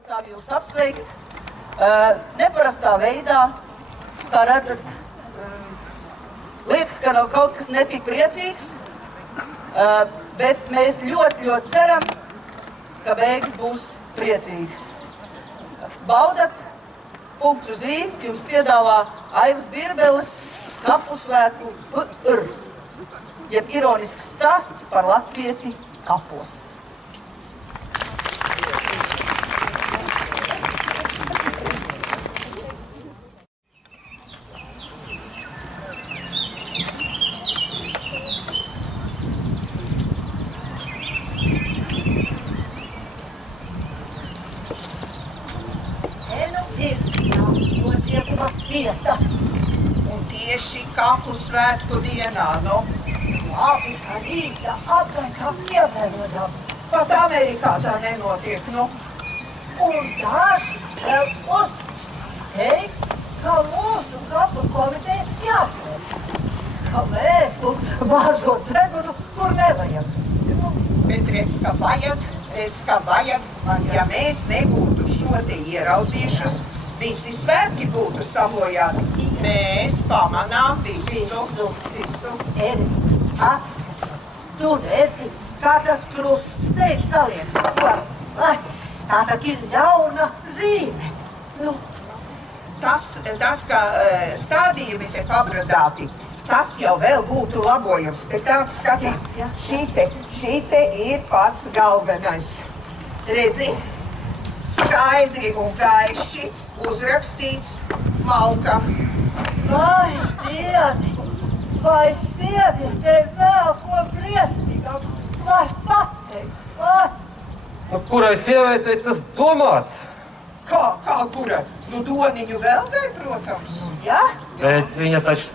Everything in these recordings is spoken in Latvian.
braucām jūs apsveikt. Neparastā veidā, kā redzat, liekas, ka nav kaut kas netik priecīgs, bet mēs ļoti, ļoti ceram, ka beigas būs priecīgs. Baudat, punkts uz I, jums piedāvā Aivas Birbeles kapusvētku jeb ironisks stāsts par latvieti kapos. Vieta. Un tieši kapu svētku dienā, nu? Labi, ka rīta apgaļ kā pievērojam. Pat Amerikā tā nenotiek, nu? Un daži vēl uzticas teikt, ka mūsu kapu komiteja jāslēdz. Ka mēs bāžot dregunu, kur nevajag. Bet redz, ka vajag, ja mēs nebūtu šo te ieraudzījušas, visi svētki būtu sabojāti. Mēs pamanām visu. Erika, apskaties, tu redzi, kā tas krusts te ir saliekts. Tā tad ir jauna zīme. Nu. Tas, ka stādījumi te pabradāti, tas jau vēl būtu labojams. Bet tāds skatīs, šī te ir pats galvenais. Redzi, skaidri un gaiši uzrakstīts malka. Vai dieni, vai sievietei vēl ko briesmīgāk, vai pateikt, vai? Nu, kurai sievietei tas domāts? Kā kura? Nu, Doniņu Veldai, protams. Ja? Bet viņa taču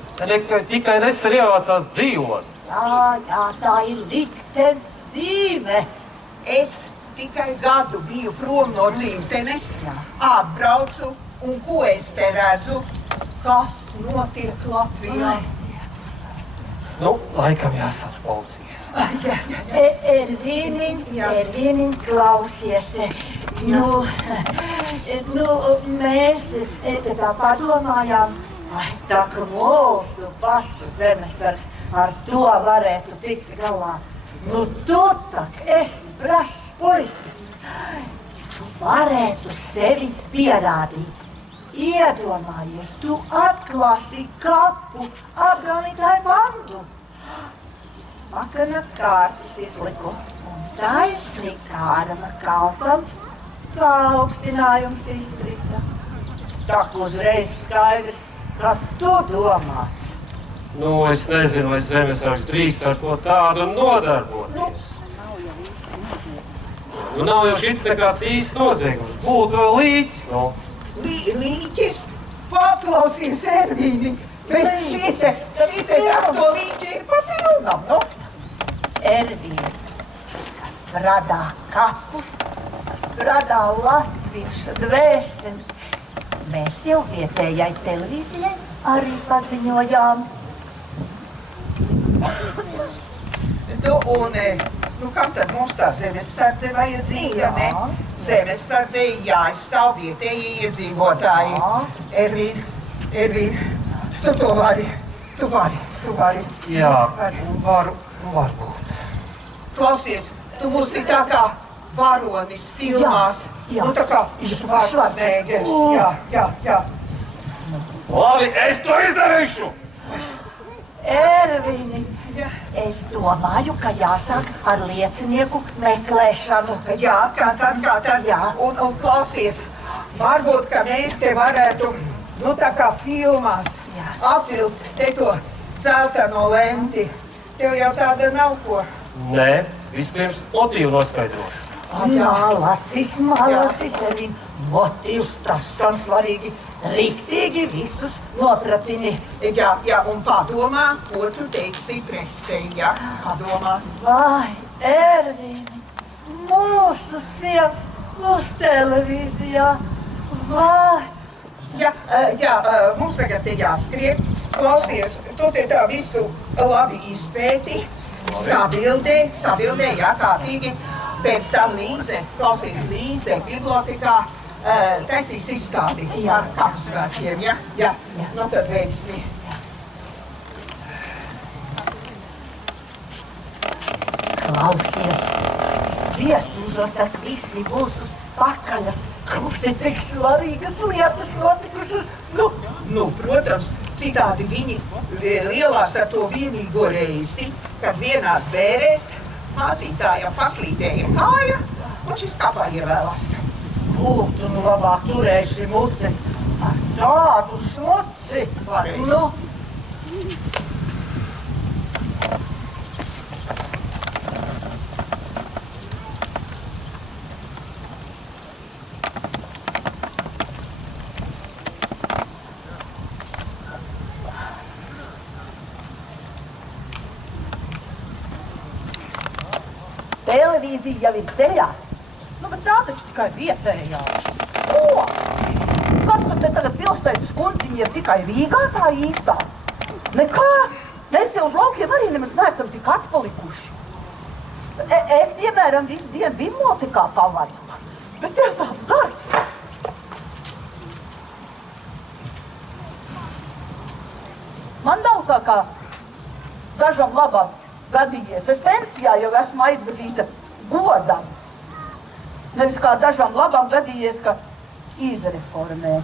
tikai nesen ievācās dzīvot. Jā, tā ir liktenes zīme. Es tikai gadu biju prom no dzimtenes, atbraucu, un ko es te redzu? Kas notiek Latvijā? Nu, laikam jāsauc policija. Ervīniņ, klausies. Mēs tā padomājām, tā ka mūsu pašu zemesargs ar to varētu tikt galā. Nu, tu tak esi brašs puisis. Tu varētu sevi pierādīt. Iedomājies, tu atklāsi kapu apgaunītāju bandu. Vakarnakt kārtas izliku un taisni Kārama kalpam paaugstinājums izkrita. Tā uzreiz skaidrs, ka tu domāts. Nu, es nezinu, vai zemesargs drīkst ar ko tādu nodarboties. Nu, nav jau šis nekāds īsts noziegums. Būtu vēl līķis, nu. Līķis? Paklausies, Ervīniņ, bet šite ar to līķi ir pa pilnam, nu? Ervīniņ, kas bradā kapus, kas bradā latvieša dvēseli. Mēs jau vietējai televīzijai arī paziņojām. Kam tad mums tā zemesardze vajadzīga, ne? Zemesardzei jāizstāv vietējie iedzīvotāji. Ervīn, tu vari. Jā, varu būt. Klausies, tu būsi tā kā varonis filmās. Jā. Nu tā kā Švarcnegers, jā. Labi, es to izdarīšu! Ervīniņ, es domāju, ka jāsāk ar liecinieku meklēšanu. Jā, kā tad. Jā. Un klausies, varbūt, ka mēs te varētu, nu tā kā filmās, apvilkt te to dzelteno lemti. Tev jau tāda nav ko. Nē, vispirms motīvu noskaidrošu. Malacis, Ervīn. Motīvs, tas gan svarīgi. Riktīgi visus nopratini. Jā, un padomā, ko tu teiksi presē, jā, padomā. Vai, Ervīni, mūsu ciems uz televīzijā, vai? Jā, mums tagad te jāskrien. Klausies, tu te tā visu labi izpēti, sabildē, jā, kārtīgi. Pēc tam Līze, klausies Līze, bibliotekā taisīs izstādi ar kapsvētkiem, ja? Jā. Nu tad veiksmi. Klausies, viestūžos, tad visi būs uz pakaļas. Kaut te tik svarīgas lietas notikušas. Nu, protams, citādi viņi lielās ar to vienīgo reizi, kad vienās bērēs mācītājam paslīdēja kāja, un šis kapā ievēlās. Lūgtu, nu labāk turēši mutes ar tādu šmuci. Pareizi. Nu. Televīzija jau ir ceļā. Nu, bet tā taču tikai vietējā. Ko? Kas tad te tagad pilsētas kundziņi ir tikai Rīgā tā īstā? Nekā? Mēs te uz laukiem arī nemaz neesam tik atpalikuši. Es, piemēram, visu dienu bibliotekā pavadu. Bet tev tāds darbs. Man nav tā kā dažam labam gadījies. Es pensijā jau esmu aizvedīta godam. Nevis kā dažam labam gadījies, ka izreformē.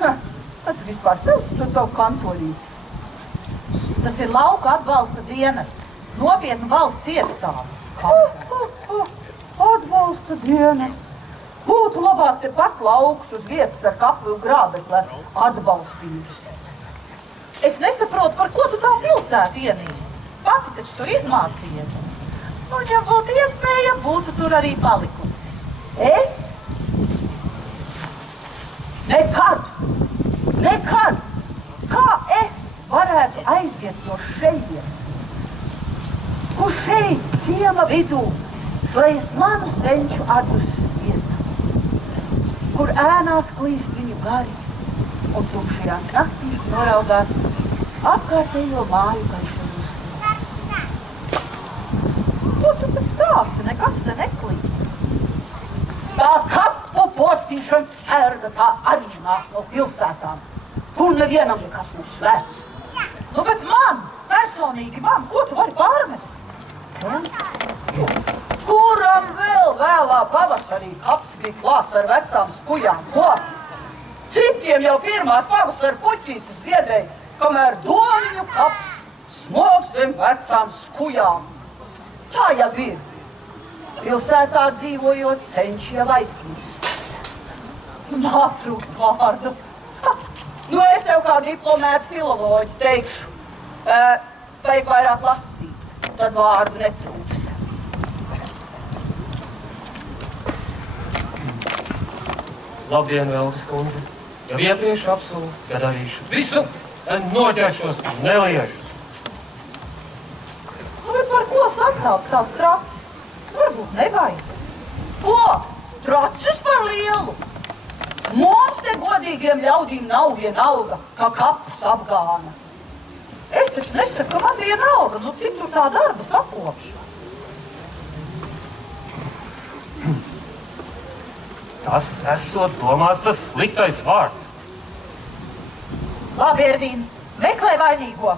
Tad vispār sevs tur tavu kantorīti. Tas ir lauka atbalsta dienests. Nopietna valsts iestāde. Atbalsta dienests. Būtu labāk te pat laukus uz vietas ar kaplu grābekli atbalstījusi. Es nesaprotu, par ko tu tā pilsētu ienīsti. Pati taču tur izmācījies. Un, ja būtu iespēja, būtu tur arī palikusi. Es? Nekad! Kā es varētu aiziet no šejienes? Kur šeit, ciema vidū, slējas manu senču atduses vieta, kur ēnās klīst viņu gari un tukšajās naktīs noraugās apkārtējo māju gaišanu. Ko tu te stāsti? Nekas te neklīst. Tā kapu postīšanas sērga tā arī nāk no pilsētām. Tur nevienam nekas nav svēts. Nu, bet man, personīgi man, ko tu vari pārmest? Kuram vēl vēlā pavasarī kaps bija klāts ar vecām skujām? Ko? Citiem jau pirmās pavasara puķītes ziedēja, kamēr doniņu kaps smog zem vecām skujām. Tā jau ir. Pilsētā dzīvojot, senči jau aizmirst. Man trūkst vārdu. Nu, es tev kā diplomēta filoloģi teikšu, vajag vairāk lasīt, tad vārdu netrūks. Labdien, Veldes kundze. Jau iepriekš apsolu, ka darīšu visu, tad noķeršos neliešus. Nu, bet par ko sacēls tāds tracis? Varbūt nevajag. Ko? Tracis par lielu? Mums te godīgiem ļaudīm nav vienalga, kā kapus apgāna. Es taču nesaku, ka man vienalga, nu cik tur tā darba sakopša. Tas esot domās tas sliktais vārds. Labi, Ervīn, meklē vainīgo.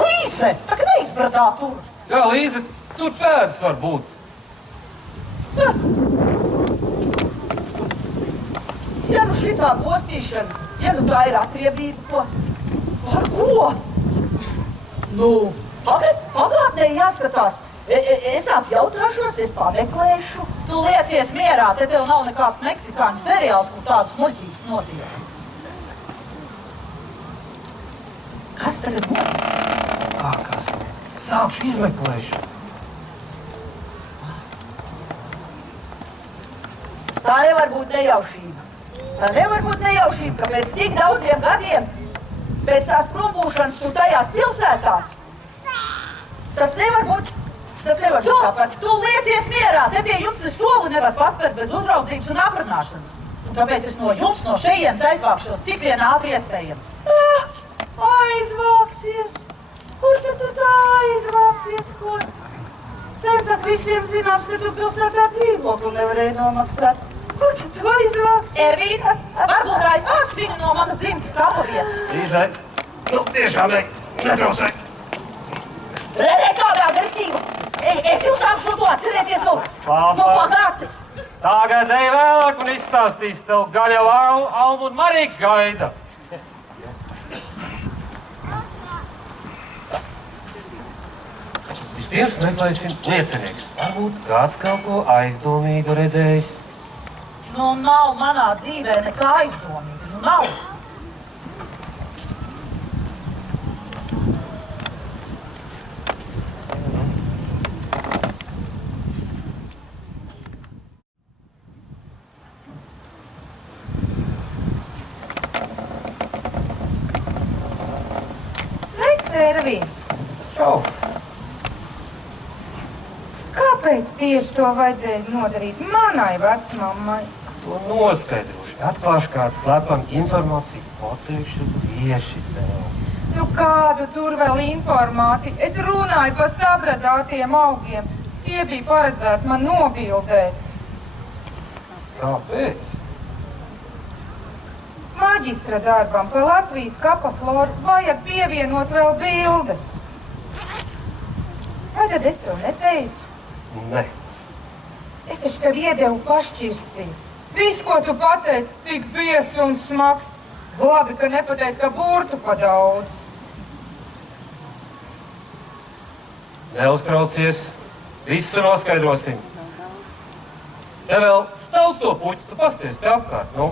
Līze, tā kā neizbradā tur. Jā, Līze, tur pēdas var būt. Ja nu šitā postīšana, ja nu tā ir atriebība, ko? Par ko? Nu, pagātnē jāskatās. Es apjautāšos, es pameklēšu. Tu liecies mierā, te tev nav nekāds meksikāņu seriāls, kur tāds muļķīgs notiek. Kas tagad notiks? Kas? Sākšu izmeklēšanu. Tā nevar būt nejaušība. Tā nevar būt nejaušība, ka pēc tik daudziem gadiem, pēc tās prombūšanas tur tajās pilsētās, tas nevar būt tāpat. Tu liecies mierā, te pie jums ne soli nevar paspērt bez uzraudzības un aprunāšanas. Un tāpēc es no jums, no šejienes aizvākšos, cik vien ātri iespējams. Aizvāksies? Kur tad tu tā aizvāksies, kur? Sen tak visiem zināms, ka tu pilsētā dzīvokli nevarēji nomaksāt. Kur tu to izvāksi? Ervīna, varbūt aizvāks viņu no manas dzimtas kapa vietas. Līzai, nu tiešām netraucē. Redē, kādā agresīva. Es jūs sākšu to atcerēties no pagātnes. Tagad ej vēlāk un izstāstīs tev gaļa Almu un Marika gaida. Vispirms meklēsim liecinieks. Varbūt kāds kaut ko aizdomīgu redzējis. Nu, nav manā dzīvē nekā aizdomīga. Nu, nav. Ervīn, Čau! kāpēc tieši to vajadzēja nodarīt manai vecmammai? To noskaidrošu. Atklāšu kādu slepenu informāciju. Pateikšu tieši tev. Nu kādu tur vēl informāciju? Es runāju par sabradātiem augiem. Tie bija paredzēti man nobildēt. Kāpēc? Maģistra darbam par Latvijas kapafloru vajag pievienot vēl bildes. Vai tad es tev neteicu? Ne. Es taču tev iedevu pašķirstību. Viss, ko tu pateici, cik biezs un smags. Labi, ka nepateici, ka burtu pa daudz. Neuztraucies. Visu noskaidrosim. Te vēl daudz to puķu. Tu pasties te apkārt, nu.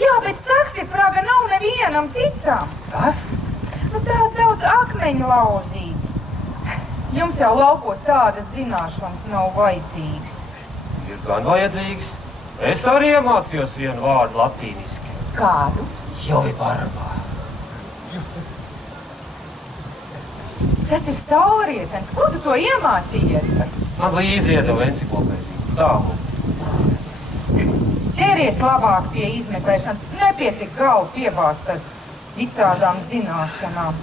Jā, bet saksifraga nav nevienam citam. Kas? Nu tā sauc akmeņu lauzīts. Jums jau laukos tādas zināšanas nav vajadzīgas. Ir gan vajadzīgs. Es arī iemācījos vienu vārdu latīniski. Kādu? Jovi barbā. Tas ir saulrietens. Ko tu to iemācījies? Man līdzi iedeva enciklopēdiju. Tālu. Ķeries labāk pie izmeklēšanas. Nepietik galvu piebāzt ar visādām zināšanām.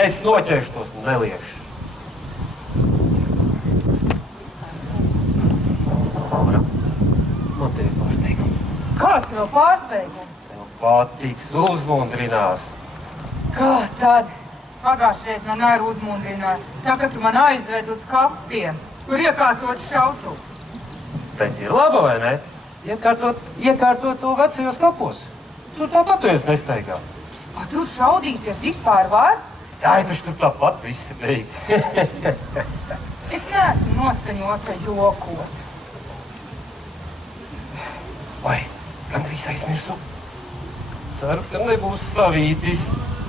Es noķeršu tos neliešu. Laura, man te ir pārsteigums. Kāds vēl pārsteigums? Tev patiks, uzmundrinās. Kā tad? Pagājušreiz man arī uzmundrināja. Tā, ka tu man aizved uz kapiem, kur iekārtot šautu. Bet ir laba, vai ne? Iekārtot to vecajos kapos. Tu tāpat tu esi nestaigā. A tur šaudīties vispār var? Jā, taču tur tāpat viss ir beigti. Es neesmu noskaņota jokot. Vai, gandrīz aizmirsu. Ceru, ka nebūs savītis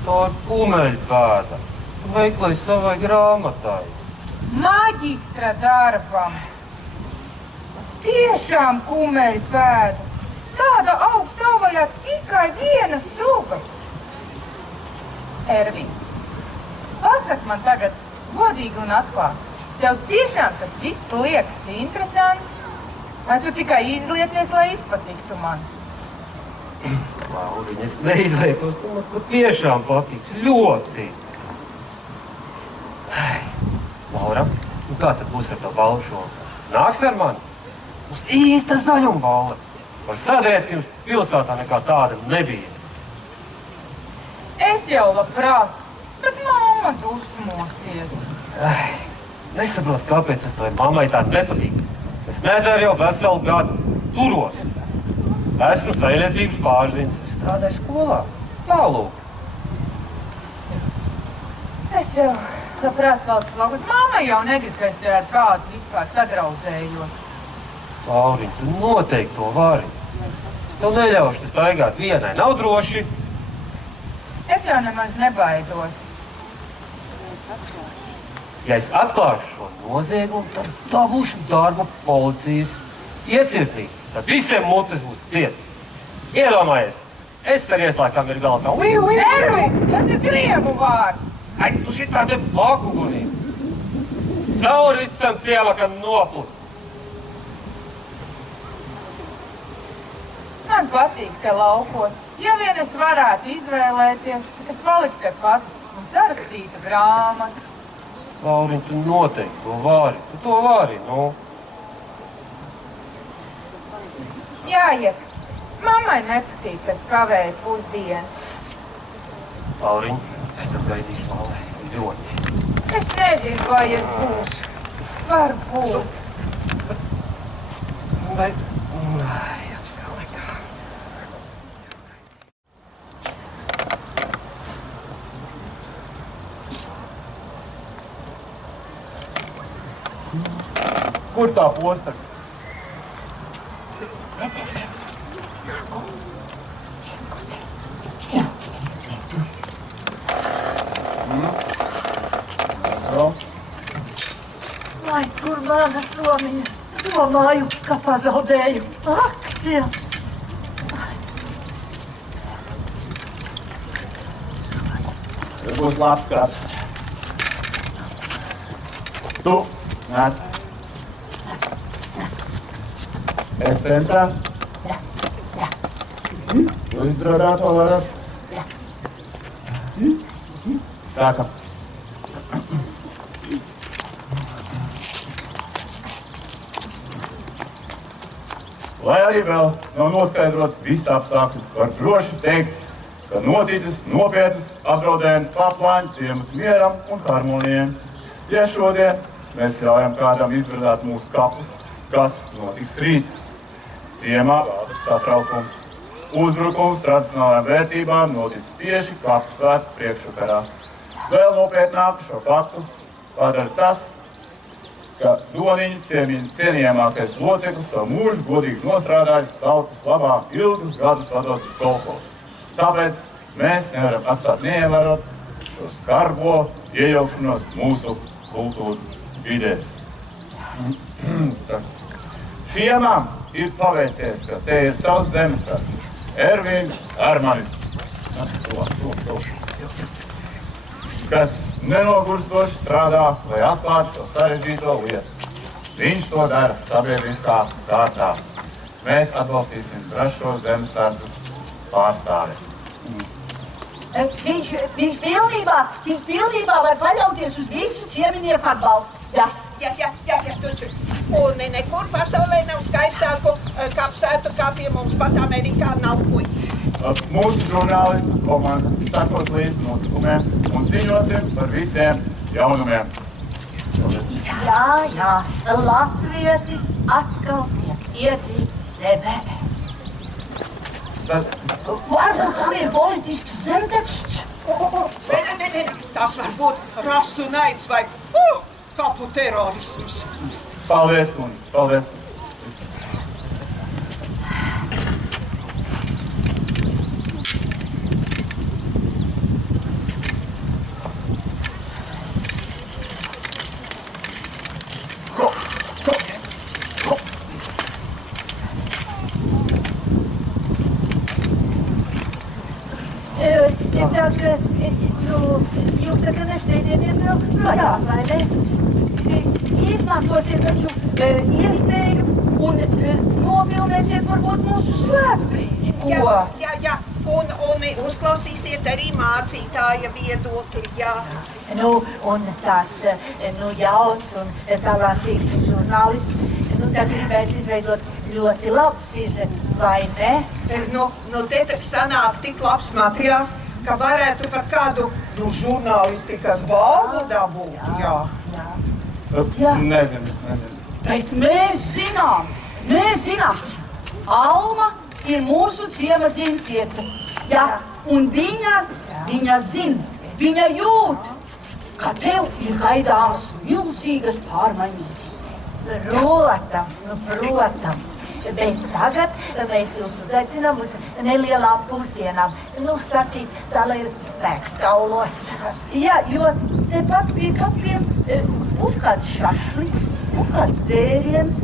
to ar kumeļpēda. Tu veiklai savai grāmatai. Maģistra darbam. Tiešām kumeļpēda. Tāda augstsauvajā tikai viena suga. Ervīn, pasak man tagad godīgi un atklāti. Tev tiešām tas viss liekas interesanti? Vai tu tikai izliecies, lai izpatiktu man? Lauriņ, es neizliekos, tu man tiešām patiks. Ļoti. Laura, nu kā tad būs ar to balvu šovakar? Nāks ar mani? Mums īsta zaļumballe. Var sadrēt, ka jums pilsētā nekā tāda nebija. Es jau labprāt, bet mamma dusmosies. Nesaprotu, kāpēc es tavai mammai tā nepatīk. Es nedzeru jau veselu gadu. Turos. Esmu saimniecības pārziņas. Es strādāju skolā. Tālūk. Es jau labprāt paliktu blakus. Mamma jau negrib, ka es te ar kādu vispār sadraudzējos. Lauriņ, tu noteikti to vari. Es tev neļaušu te staigāt vienai. Nav droši. Es jau nemaz nebaidos. Ja es atklāšu šo noziegumu, tad dabūšu darbu policijas iecirknī. Tad visiem mutes būs ciet. Iedomājies, es ar ieslēgtām ir galvā. Ervīn, tas ir krievu vārds. Ai, tu šitā te bakugunī. Cauri visam cielakam noplut. Man patīk te laukos. Ja vien es varētu izvēlēties, es paliktu tepat un sarakstītu grāmatu. Lauriņ, tu noteikti to vari. Tu to vari, nu. Jāiet. Mammai nepatīk, ka es kavēju pusdienas. Lauriņ, es tev gaidīšu mallē. Ļoti. Es nezinu, vai es būšu. Varbūt. Vai... Kur tā posta? No? Lai kur mana somiņa, domāju, ka pazaudēju. Ak, Dievs! Tas būs labs skats. Tu nes. Es centrā. Tu izstrādāt to varat. Sākam. Lai arī vēl nav noskaidrot visi apstākļi, var droši teikt, ka noticis nopietnas apdraudējums Paplāņu ciematu mieram un harmonijai. Ja šodien mēs ļaujam kādam izbradāt mūsu kapus, kas notiks rīt? Ciemā valda satraukums. Uzbrukums tradicionālajām vērtībām noticis tieši kapu svētku priekšvakarā. Vēl nopietnāk šo faktu padara tas, ka Doniņu cienījamākais loceklis savu mūžu godīgi nostrādājis tautas labā ilgus gadus vadot kolhozu. Tāpēc mēs nevaram atstāt neievērot šo skarbo iejaukšanos mūsu kultūru vidē. Ciemām ir paveicies, ka te ir savs zemesargs, Ervīns Ermanis, kas nenogurstoši strādā, lai atklātu šo sarežģīto lietu. Viņš to dara sabiedriskā kārtā. Mēs atbalstīsim brašo zemesardzes pārstāvi. Viņš pilnībā var paļauties uz visu cieminieku atbalstu. Jā. Jā, taču. Un nekur pasaulē nav skaistāku kapsētu, kā pie mums pat Amerikā nav puiši. Mūsu žurnālistu komanda sakos līdz notikumiem un ziņosim par visiem jaunumiem. Jā, latvietis atkal tiek iedzīts zemē. Varbūt tam ir politisks zemteksts? Nē, tas var būt rasu naids vai kapu terorisms. Paldies, kundze, paldies. Jūs tagad nesteidzieties vēl projām, vai ne? Izmantosiet taču iespēju un nofilmēsiet varbūt mūsu svētbrīdi. Jā, un uzklausīsiet arī mācītāja viedokli, jā. Un tāds jauns un talantīgs žurnālists, tad gribēs izveidot ļoti labu sižetu, vai ne? Te tak sanāk tik labs materiāls, ka varētu pat kādu žurnālistikas balvu dabūt, jā. Nezinu. Bet mēs zinām, Alma ir mūsu ciema zimtiece. Jā, un viņa zina, viņa jūt, ka tev ir gaidāmas milzīgas pārmaiņas. Protams. Bet tagad mēs jūs uzaicinām uz nelielām pusdienām. Sacīt, tā lai ir spēks kaulos. Jā, jo tepat pie kapiem būs kāds šašliks, un kāds dzēriens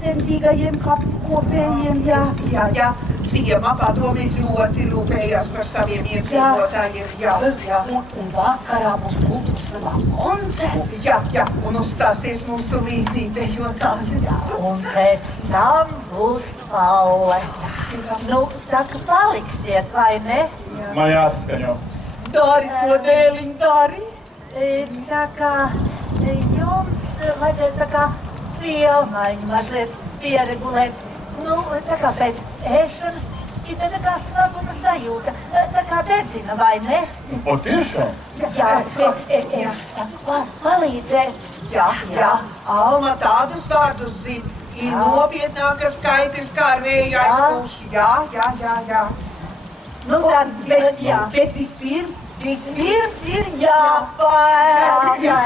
centīgajiem kapu kopējiem, jā. Jā, ciema padomi ļoti rūpējās par saviem iedzīvotājiem, jā. Un vakarā būs kultūras namā koncerts. Jā, un uzstāsies mūsu līdīdejotājus. Un pēc tam būs balle. Tā kā paliksiet, vai ne? Man jāsaskaņo. Dari, ko dēliņ, dari. Tā kā vajadzētu tā kā vielmaiņu mazliet pieregulēt. Nu, tā kā pēc ēšanas ir tā kā smaguma sajūta, tā kā dedzina, vai ne? O tiešām? Jā, es palīdzēt. Jā, Alma tādus vārdus zina. Ir nopietnākas skaitlis, kā ar vēju aizpūš. Jā. Nu, tad, jā. Bet vispirms ir jāpēr. Jā.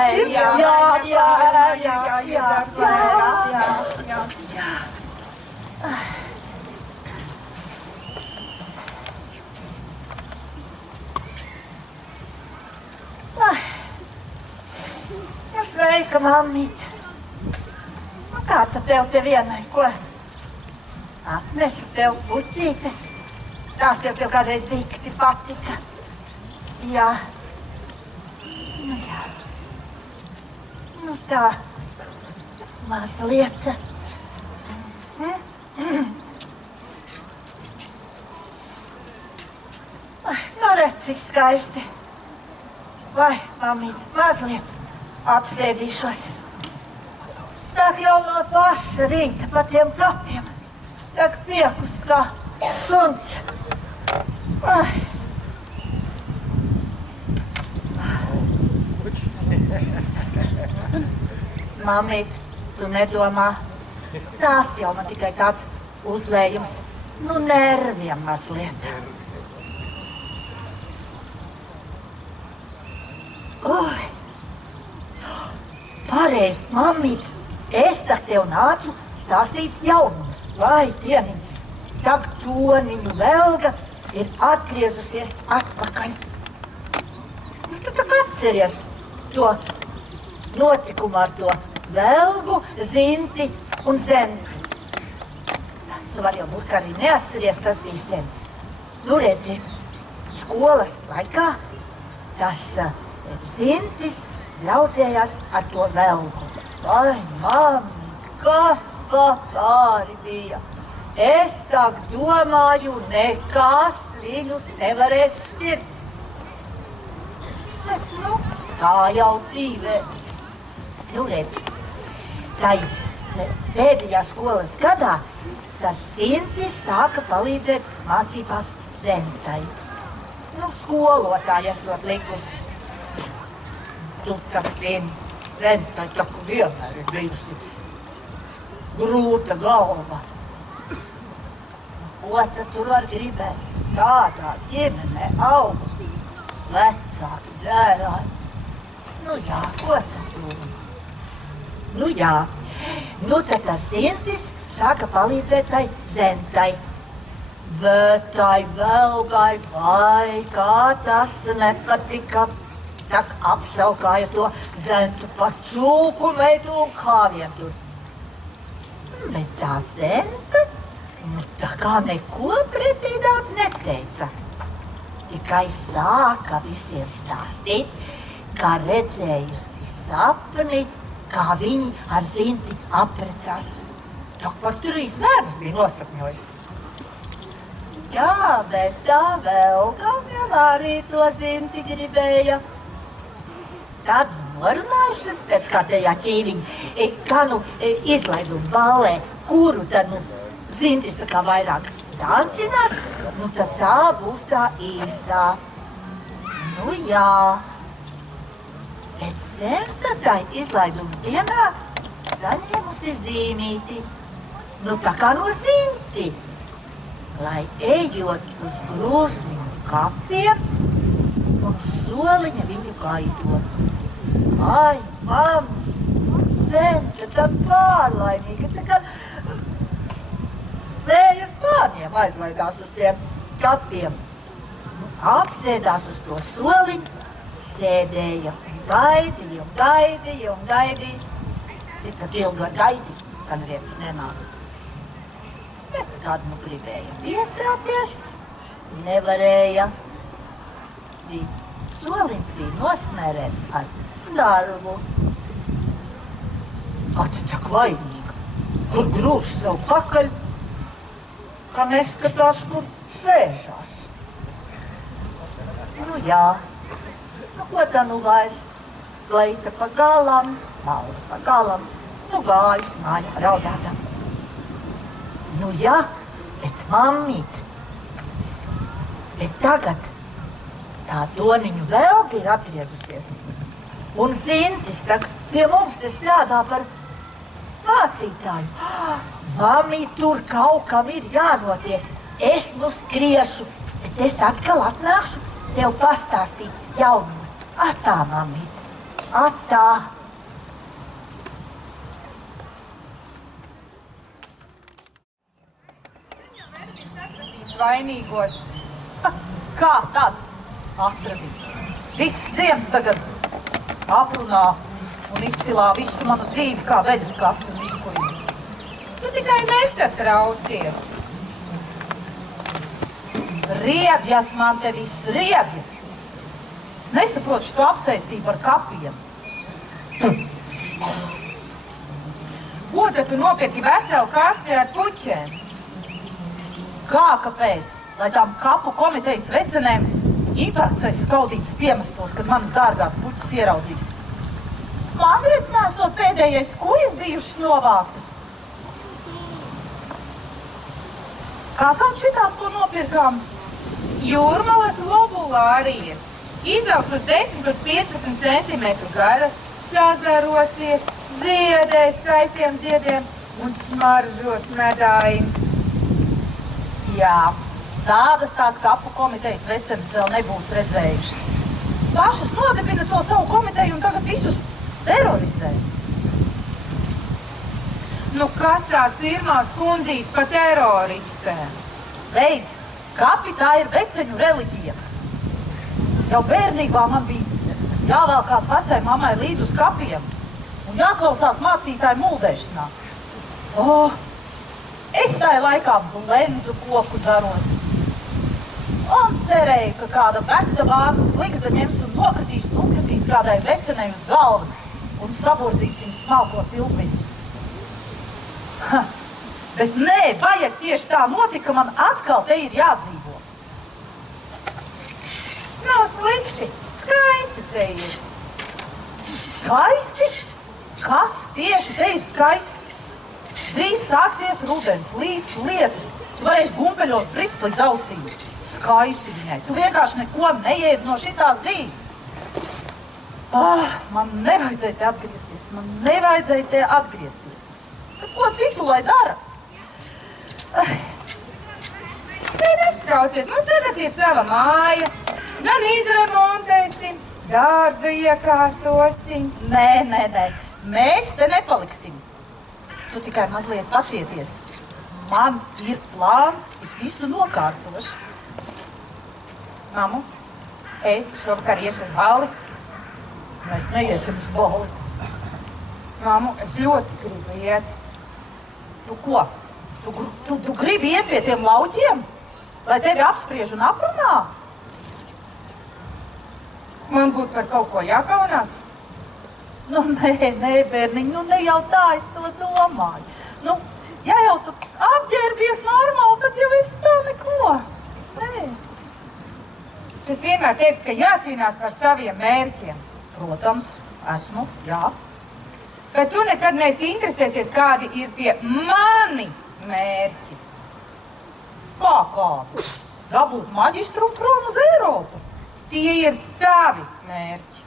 Nu, sveika, mammīt. Nu, kā tad tev te vienai, ko? Atnesu tev puķītes. Tās jau tev kādreiz dikti patika. Jā. Nu, jā. Nu, tā. Mazliet. Nu, redz, cik skaisti. Vai, mamīt, mazliet apsēdīšos. Tak jau no paša rīta pa tiem kapiem. Tak piekust kā suns. Ai. Mamīt, tu nedomā, tās jau man tikai tāds uzlējums, nu nerviem mazliet. Oi, pareizi, mamīt, es tak tev nācu stāstīt jaunumus, vai dieniņi. Tak Toniņu Velga ir atgriezusies atpakaļ. Nu, tu tak atceries to notikumu ar to Velgu, Zinti un Zenti. Nu, var jau būt, ka arī neatceries, tas bija sen. Nu, redzi, skolas laikā tas Zintis draudzējās ar to Velgu. Vai, mammi, kas pa pāri bija? Es tak domāju, nekas viņus nevarēs šķirt. Bet, nu, tā jau dzīvē. Nu, redz, tai pēdējā skolas gadā tas Zintis sāka palīdzēt mācībās Zentai. Nu, skolotāja esot likusi. Tu tak zini, Zentai taku vienmēr ir bijusi grūta galva. Ko tad tur var gribēt? Tādā ģimenē augusi, vecāki dzērāji. Nu jā, ko tad tur? Nu jā, nu tad tas Zintis sāka palīdzēt tai Zentai. Bet tai Velgai, vai kā tas nepatika. Tak apsaukāja to Zentu pa cūku meitu un kā vien tur. Bet tā Zenta, nu tā kā neko pretī daudz neteica. Tikai sāka visiem stāstīt, kā redzējusi sapni, kā viņi ar Zinti apprecās. Tak par 3 bērnus bija nosapņojusi. Jā, bet tā Velga jau arī to Zinti gribēja. Tad norunājušas pēc kārtējā ķīviņa, kā nu izlaiduma ballē, kuru tad nu Zintis tā kā vairāk dancinās, nu tad tā būs tā īstā. Nu jā, bet Zenta tai izlaiduma dienā saņēmusi zīmīti, nu tā kā no Zinti, lai ejot uz grūzniņu kapiem un soliņa viņu gaidot. Ai, mamma, Zenta tā pārlaimīga, tā kā vējas pārņiem aizlaidās uz tiem kapiem. Apsēdās uz to soliņu, sēdēja, gaidīja. Cik tad ilgi var gaidīt, ka neviens nenāk. Bet kad nu gribēja piecelties, nevarēja. Soliņš bija nosmērēts ar darbu. Ati tak vainīga, kur grūž sev pakaļ, ka neskatās, kur sēžās. Nu jā, nu ko tā nu vairs? Kleita pa galam, malda pa galam, Nu gājus mājā raudātā. Nu jā, bet mammīt. Bet tagad tā Doniņu Velga ir atgriezusies. Un Zintis tagad pie mums te strādā par mācītāju. Mamī, tur kaut kam ir jānotiek. Es nu skriešu, bet es atkal atnākšu tev pastāstīt jaunumus. Atā, mamī, atā. Vainīgos. Kā tad atradīs? Viss ciems tagad aprunā un izcilā visu manu dzīvi kā veļas kastu un izpurību. Tu tikai nesatraucies. Riebjas man te viss, riebjas. Es nesaprotu šo apsaistību ar kapiem. Ko tad tu nopirki veselu kasti ar puķēm? Kā, kāpēc? Lai tām kapu komitejas vecenēm infarkts aiz skaudības piemestos, kad manas dārgās puķis ieraudzīs. Man redz, nesot pēdējais kujas bijušas novāktas. Kā sauc šitās, ko nopirkām? Jūrmalas lobulārijas. Izaugs uz 10–15 centimetru garas, sazarosies, ziedē skaistiem ziediem un smaržos medājiem. Jā, tādas tās kapu komitejas vecenes vēl nebūs redzējušas. Pašas nodibina to savu komiteju un tagad visus terorizē. Nu kas tās ir mās kundzīs pa teroristēm? Beidz, kapi tā ir veceņu reliģija. Jau bērnībā man bija jāvelkās vecai mammai līdz uz kapiem un jāklausās mācītāju muldēšanā. Es tajā laikā blenzu koku zaros un cerēju, ka kāda veca vārnas ligzda ņems un nokritīs un uzkritīs kādai vecenei uz galvas un saburzīs viņas smalkos ilgviņus. Bet nē, vajag tieši tā notika, man atkal te ir jādzīvo. Nav slikti, skaisti te ir. Skaisti? Kas tieši te ir skaists? Drīz sāksies rudens, līs lietus. Tu varēsi gumpeļos brist līdz ausīm. Skaisti viņai. Tu vienkārši neko neiedz no šitās dzīves. Man nevajadzēja te atgriezties. Tad ko citu lai dara? Nē, nestraucies, mums tagad ir sava māja. Gan izremontēsim, dārzu iekārtosim. Nē. Mēs te nepaliksim. Tu tikai mazliet pacieties. Man ir plāns, es visu nokārtošu. Mamu, es šovakar iešu uz balli. Mēs neiesim uz balli. Mamu, es ļoti gribu iet. Tu ko? Tu gribi iet pie tiem lauķiem? Lai tevi apspriež un aprunā? Man būtu par kaut ko jākaunās? Nu, nē, bērniņ, ne jau tā es to domāju. Nu, ja jau tu apģērbies normāli, tad jau es tā neko. Nē. Tas vienmēr teiks, ka jācīnās par saviem mērķiem. Protams, esmu, jā. Bet tu nekad neesi interesēsies, kādi ir tie mani mērķi. Kā kādi? Dabūt maģistru un prom uz Eiropu. Tie ir tavi mērķi.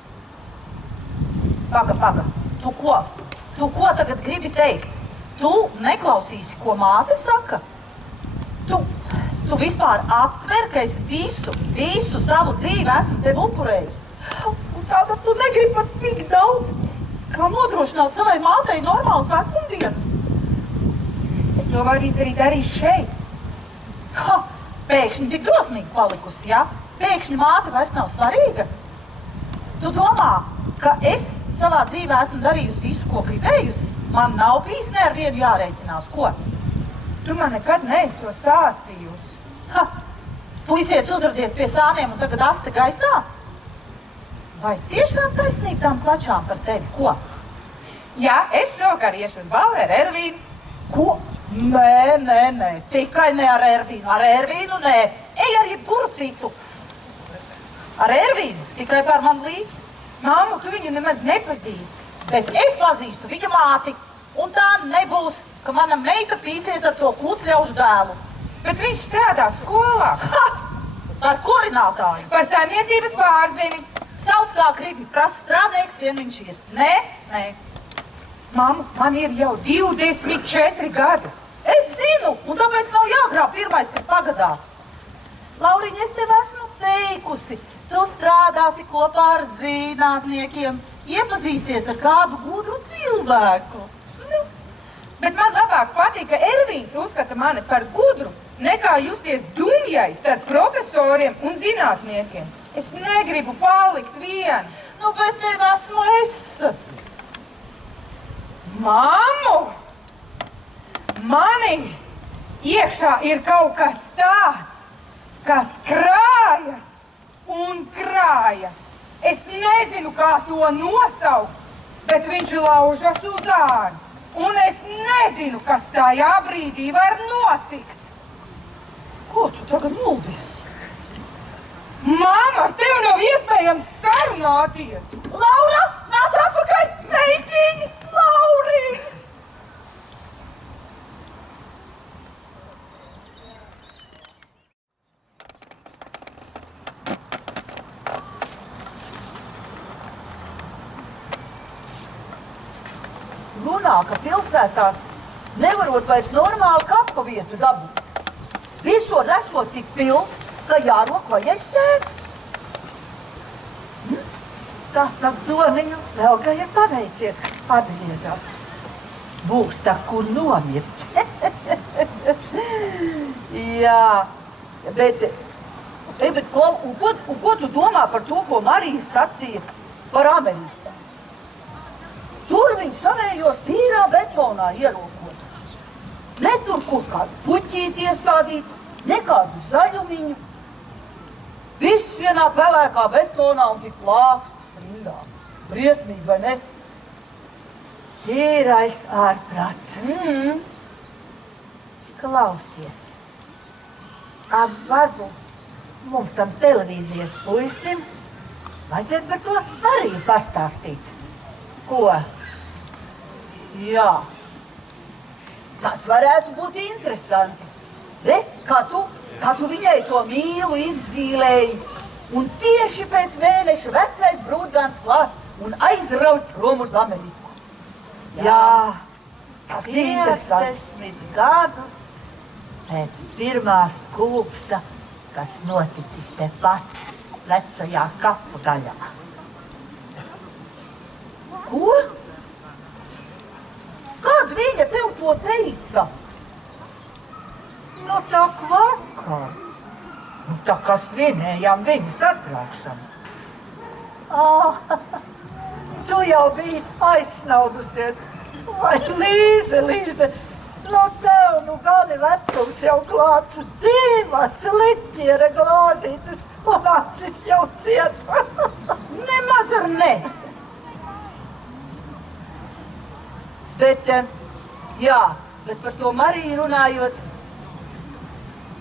Paga. Tu ko tagad gribi teikt? Tu neklausīsi, ko māte saka? Tu vispār aptver, ka es visu savu dzīvi esmu tevi upurējusi. Un tagad tu negribi pat tik daudz, kā nodrošināt savai mātei normālas vecumdienas. Es to varu izdarīt arī šeit. Pēkšņi tik drosmīgi palikusi, ja? Pēkšņi māte vairs nav svarīga? Tu domā, ka es savā dzīvē esmu darījusi visu, ko gribējusi? Man nav bijis ne ar vienu jārēķinās, ko? Tu man nekad neesi to stāstījusi. Puisiets uzradies pie sāniem un tagad asta gaisā? Vai tiešām taisnīgi tām klačām par tevi, ko? Jā, es šovakar iešu uz balli ar Ervīnu. Ko? Nē, tikai ne ar Ervīnu. Ar Ervīnu nē. Ej ar jebkuru citu. Ar Ervīnu tikai par man līdzi. Māmu, tu viņu nemaz nepazīsti. Bet es pazīstu viņa māti. Un tā nebūs, ka mana meita pīsies ar to kucļaužu dēlu. Bet viņš strādā skolā. Ha! Par kurinātāju. Par saimniecības pārzini. Sauc kā gribi, prasa strādnieks, vien viņš ir. Nē. Mamma, man ir jau 24 gadi. Es zinu, un tāpēc nav jāgrāb pirmais, kas pagadās. Lauriņa, es tev esmu teikusi, tu strādāsi kopā ar zinātniekiem, iepazīsies ar kādu gudru cilvēku. Bet man labāk patīk, ka Ervīns uzskata mani par gudru, nekā justies dumjai starp profesoriem un zinātniekiem. Es negribu palikt viena. Nu, bet tev esmu es. Mammu! Mani iekšā ir kaut kas tāds, kas krājas un krājas. Es nezinu, kā to nosaukt, bet viņš laužas uz ārnu. Un es nezinu, kas tajā brīdī var notikt. Ko tu tagad muldies? Mamma, ar tevi nav iespējams sarunāties. Laura, nāc atpakaļ! Meitiņa, Lauriņa! Runā, ka pilsētās nevarot vairs normālu kapu vietu dabūt. Visur esot tik pils, ka jārok vajag sētas. Tā tad Doniņu vēl gāja paveicies, atgriezās. Būs tā, kur nomirt. Jā, bet ko tu domā par to, ko Marija sacīja par Ameriku? Tur viņi savējos tīrā betonā ierokot. Ne tur, kur kādu puķīti iestādīt, ne kādu zaļumiņu. Viss vienā pelēkā betonā un tik plākstas rindā. Briesmīgi, vai ne? Tīrais ārprāts. Klausies. Varbūt mums tam televīzijas puisim vajadzētu par to arī pastāstīt. Ko? Jā, tas varētu būt interesanti. Re, kā tu viņai to mīlu izzīlēji, un tieši pēc mēneša vecais brūdgāns klāt un aizrauj prom uz Ameriku. Jā, tas bija interesanti. 50 gadus pēc pirmā skūpsta, kas noticis tepat vecajā kapu daļā. Ko? Kad viņa tev to teica? Nu, tā vakar. Nu, tā kā svinējām viņas atbraušanu. Tu jau biji aizsnaudusies. Vai Līze, nu tev nu gali vecums jau klāts. 2 liķiera glāzītes un acis jau ciet. Nemaz ar ne. Bet par to Mariju runājot,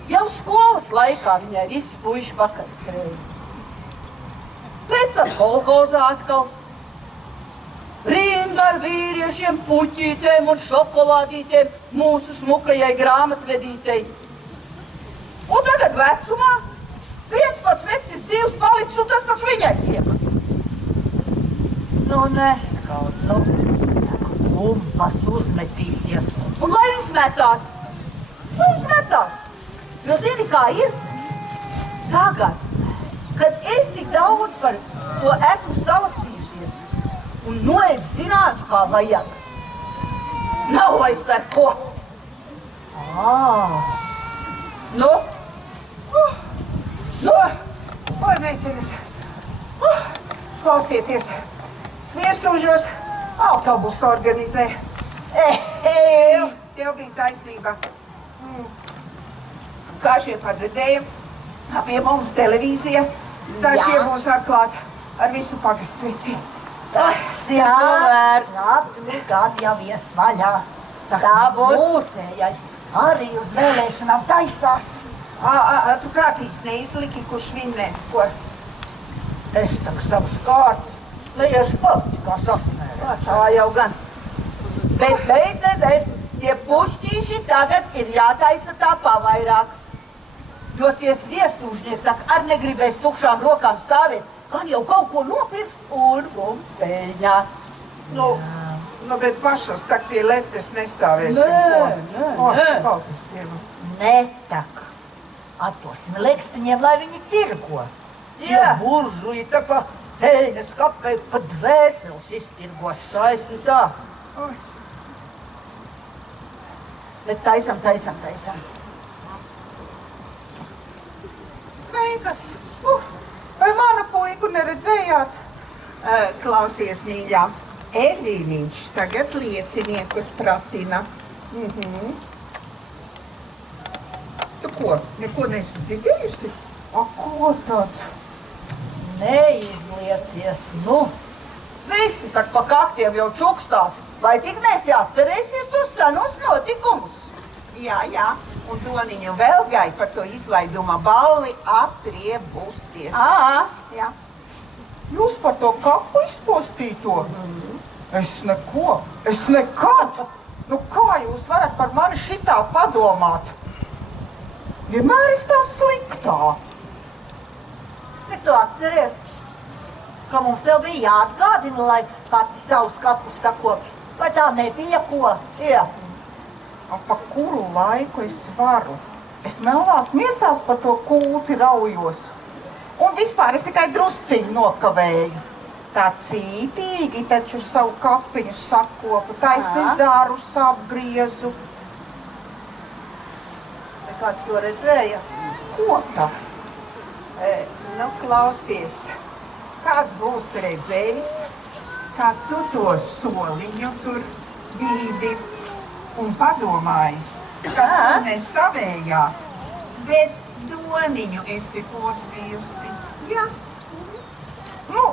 jau skolas laikā viņai visi puiši pakaļ skrēja. Pēc tam kolhozā atkal. Rinda ar vīriešiem, puķītēm un šokolādītēm mūsu smukajai grāmatvedītei. Un tagad vecumā viens pats vecis dzīvs palicis un tas pats viņai tiek. Nu, neskaut, nu. Umpas uzmetīsies. Un lai viņš metās. Jo zini, kā ir? Tagad, kad es tik daudz par to esmu salasījusies un es zinātu, kā vajag, nav vairs ar ko. Oi, meitenes, klausieties, Sviestūžos autobusu organizē. Tev bija taisnība. Kā šie padzirdēja, pie mums televīzija, tā šie būs atklāt ar visu pagastrici. Tas ir to vērts. Katru gadu jau ies vaļā. Tā būs. Mūsējais arī uz vēlēšanām taisās. Tu prātīs neizliki, kurš vinnēs, ko? Es tak savus kārtas, lai es politikā sasmēru. Tā jau gan. Bet, meitenes, tie pušķīši tagad ir jātaisa tā pavairāk. Jo tie sviestūžnieki tak ar negribēs tukšām rokām stāvēt, gan jau kaut ko nopirks un mums peļņā. Nu, bet pašas tak pie letes nestāvēsim. Nē. Paldies Dievam. Netak. Atdosim lekstiņiem, lai viņi tirgo. Tie buržuji tā pa peļņas kapeiku pa dvēseles iztirgos. Taisni tā. Bet taisam. Sveikas! Vai manu puiku neredzējāt? Klausies, mīļā, Ervīniņš tagad lieciniekus pratina. Tu ko, neko neesi dzirdējusi? Ko tad? Neizliecies, nu. Visi tak pa kaktiem jau čukstās. Vai tik nesi atcerēsies tos senos notikumus? Jā, un Doniņu Velgai par to izlaiduma balli atriebusies. Jā. Jūs par to kapu izpostīto? Es nekad! Nu kā jūs varat par mani šitā padomāt? Vienmēr es tā sliktā. Bet tu atceries, ka mums tev bija jāatgādina, lai pati savus kapus sakopi. Vai tā nebija ko? Jā. Pa kuru laiku es varu? Es melnās miesās par to kūti raujos. Un vispār es tikai drusciņu nokavēju. Tā cītīgi taču savu kapiņu sakopu, taisni zārus apgriezu. Vai kāds to redzēja? Ko tā? Nu, klausies, kāds būs redzējis, kā tu to soliņu tur bīdi un padomājis, ka tu ne savējā, bet Doniņu esi postījusi. Jā. Nu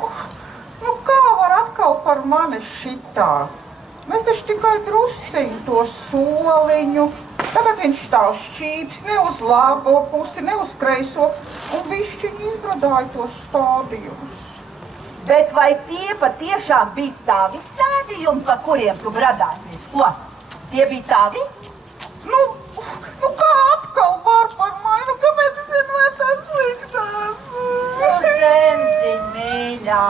kā var atkal par mani šitā? Mēs taču tikai drusciņu to soliņu. Tagad viņš stāv šķīps ne uz labo pusi, ne uz kreiso, un bišķiņi izbradāja tos stādījumus. Bet vai tie patiešām bija tavi stādījumi, pa kuriem tu bradāties? Ko? Tie bija tavi? Nu kā atkal var par mani? Nu kāpēc es vienmēr tā sliktās? Nu, Zentiņ, mīļā,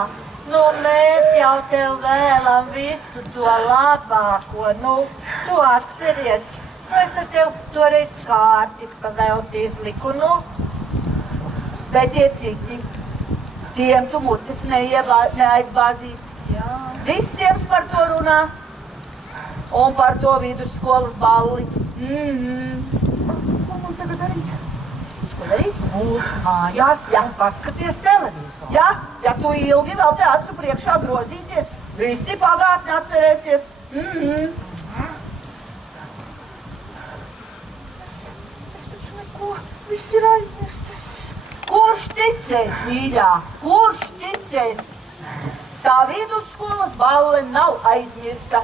nu mēs jau tev vēlam visu to labāko, nu, tu atceries. Nu, es tev toreiz kārtis pavēlt izliku, nu. Bet tie citi, tiem tu mutes neaizbāzīs. Jā. Viss ciems par to runā. Un par to vidusskolas balli. Ko man tagad darīt? Ko darīt? Mūs mājās, un paskaties televizoru. Jā, ja tu ilgi vēl te acu priekšā grozīsies, visi pagātni atcerēsies. Viss ir aizmirstas. Kurš ticēs, mīļā? Kurš ticēs? Tā vidusskolas balle nav aizmirsta.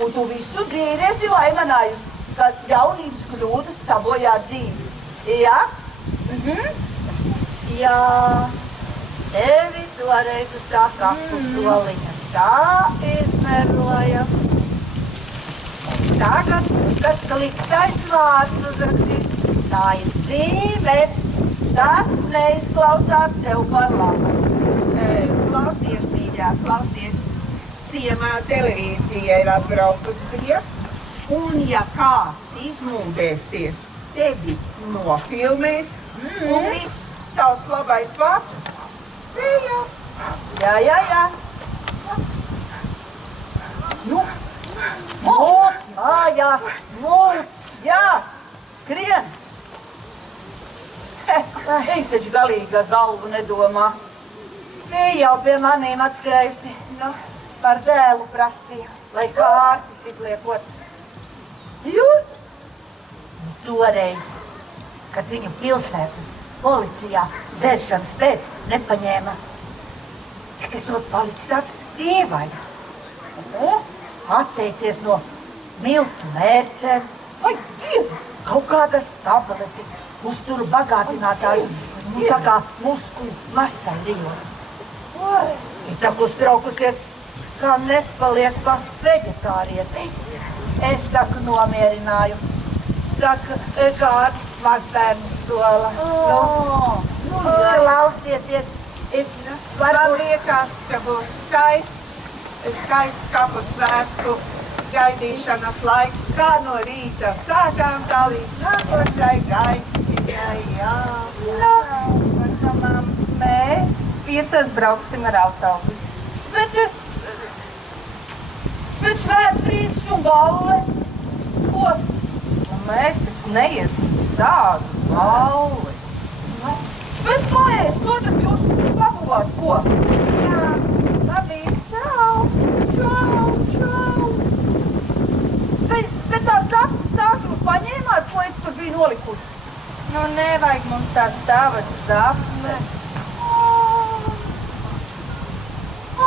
Un tu visu dzīvi esi vaimanājusi, ka jaunības kļūdas sabojā dzīvi. Jā? Jā, tevi toreiz uz tā kapu soliņa tā izmeroja. Un tagad, kad sliktais vārds uzrakstīts, tā ir zīme. Tas neizklausās tev par labu. Klausies, mīļā, klausies. Ciemā televīzija ir atbraukusi, ja? Un ja kāds izmūdēsies, tevi nofilmēs, un viss tavs labais vārds. Jā. Nu, mūc mājās, mūc! Jā, skrien! Ej, taču galīgi ar galvu nedomā. Viņa jau pie manīm atskrējusi, nu, par dēlu prasīja, lai kārtis izliekot. Jūt? Toreiz, kad viņu pilsētas policijā dzeršanas pēc nepaņēma, tik esot palicis tāds dievains. Atteicies no miltu mērcēm, vai dievu, kaut kādas tabletes, uzturu bagātinātājs, tā kā muskuļu masai rijot. Ir tak uztraukusies, kā nepaliek pa veģetārieti. Es taku nomierināju. Taka kārtas mazbērnu sola. Nu, klausieties. Man liekas, ka būs skaists kapu svētku gaidīšanas laiks, kā no rīta sākām tā līdz nākošai gaismiņai, jā. Vecamām, mēs 5 brauksim ar autobusu. Bet svētbrīdis un balle? Ko? Mēs taču neiesim uz tādu balli. Bet mājās, ko tad jūs paguvāt, ko? Jā, labi, čau! Čau! Bet tā sapņu stāšos paņēmāt, ko es tur biju nolikusi? Nu, nevajag mums tās tavas sapnes.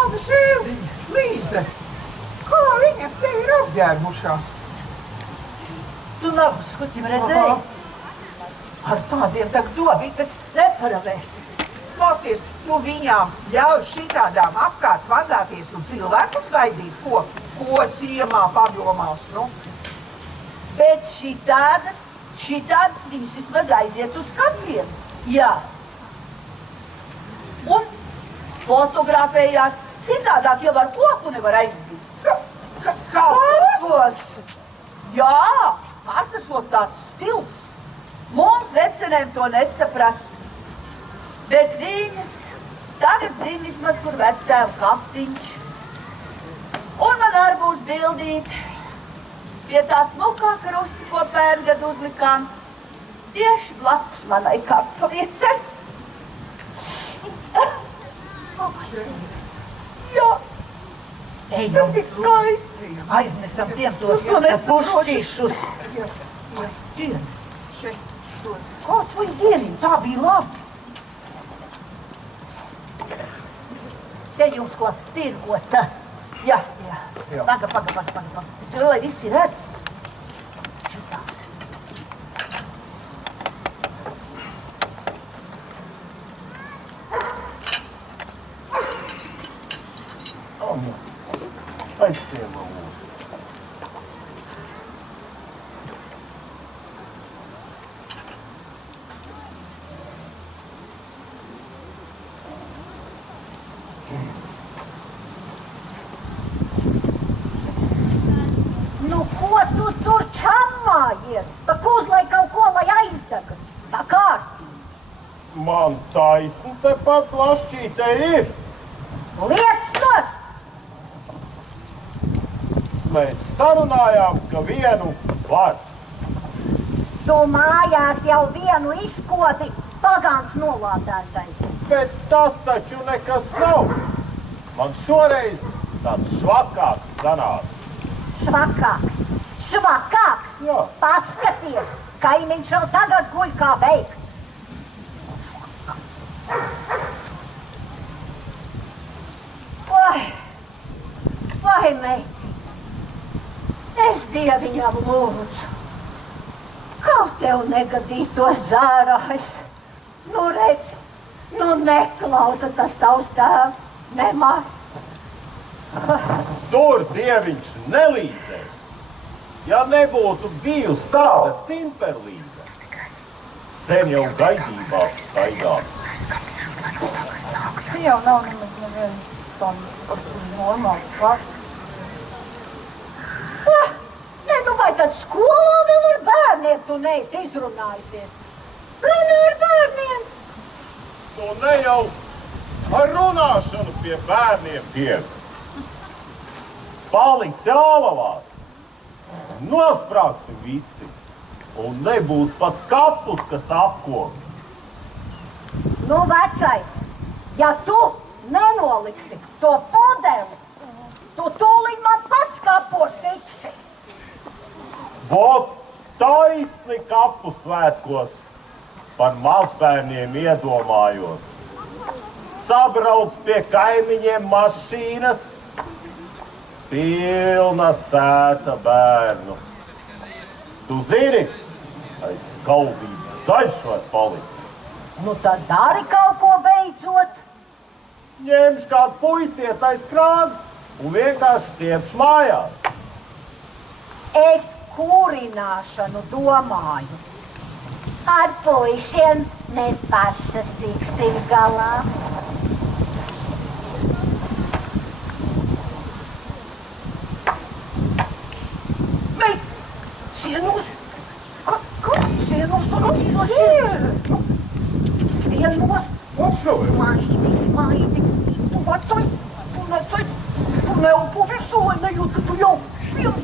Apžēl, Līze, kā viņas te ir apģērbušās? Tu nav skuķim redzēji? Ar tādiem tak dobītas neparavēsi. Klausies, tu viņām ļauj šitādām apkārt vazāties un cilvēkus gaidīt, ko ciemā padomās, nu? Bet šitādas viņas vismaz aiziet uz skapiem. Jā. Un fotografējās. Citādāk jau ar koku nevar aizdzīt. Kāpēc? Jā, tas esot tāds stils. Mums vecenēm to nesaprast. Bet viņas tagad zina vismaz, kur vectēva kapiņš. Un man arī būs bildīt pie tā smukā krusta, ko pērngad uzlikām, tieši blakus manai kapavietai. Jā, tas tik skaisti. Aiznesam tiem tos pušķīšus. Kāds viņa dienība, tā bija labi. Te jums ko tirgot. Jā. Paga. Lai visi redz. Šitā. Aizsiema mūsu. Nu, ko tu tur čamājies? Tak uzlai kaut ko, lai aizdegas. Tā kārtīgi. Man taisni tepat plašķīte ir. Liec nos! Mēs sarunājām, ka vienu var. Tu mājās jau vienu izkoti pagāns nolādētais. Bet tas taču nekas nav. Man šoreiz tāds švakāks sanāca. Švakāks? Jā. Paskaties, kaimiņš jau tagad guļ kā beigts. Vai meiti, es Dieviņam lūdzu, kaut tev negadītos dzērājs. Nu redz, nu neklausa tas tavs tēvs nemaz. Tur Dieviņš nelīdzēs. Ja nebūtu bijusi tāda cimperlīga, sen jau gaidībās staigāt. Tu jau nav nemaz nevienu tam normālu vārdu. Ne, nu vai tad skolā vēl ar bērniem tu neesi izrunājusies? Runā ar bērniem! Tu ne jau ar runāšanu pie bērniem tiek. Paliks jālavās, nosprāgsim visi, un nebūs pat kapus, kas apkopi. Nu, vecais, ja tu nenoliksi to pudeli, tu tūliņ man pats kapos tiksi. Vot taisni kapu svētkos par mazbērniem iedomājos. Sabrauc pie kaimiņiem mašīnas, pilna sēta bērnu. Tu zini, aiz skaldības zaļš var palikt. Nu tad dari kaut ko beidzot. Ņemš kādu puisiet aiz krāns, un vienkārši stiepš mājās. Es kurināšanu domāju. Ar puišiem mēs pašas tiksim galā. Meit, sienos! Kas sienos tagad izlašies? Sienos! Smaidi! Tu vecai! Tu necai! Tu neelpo visu, lai nejūt, ka tu jau pilni!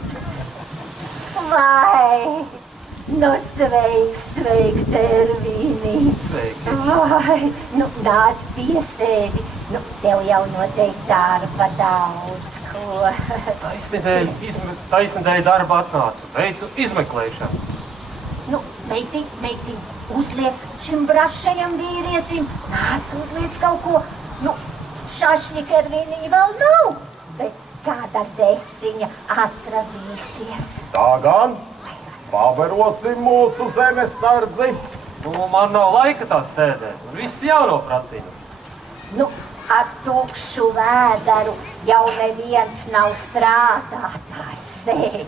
Vai! Nu, sveiks, Ervīni! Sveiki! Vai! Nu, nāc piesēdi! Nu, tev jau noteikti darba daudz, ko. Taisnedēļ darba atnācu. Veicu izmeklēšanu. Nu, meitī, uzliec šim brašajam vīrietim. Nāc, uzliec kaut ko. Nu, šašļika Ervīnī vēl nav, bet kāda desiņa atradīsies. Tā gan, paverosim mūsu zemes sardzi. Nu, man nav laika tā sēdēt. Man viss jānopratina. Nu, ar tukšu vēderu jau neviens nav strādātājs. Sēdi,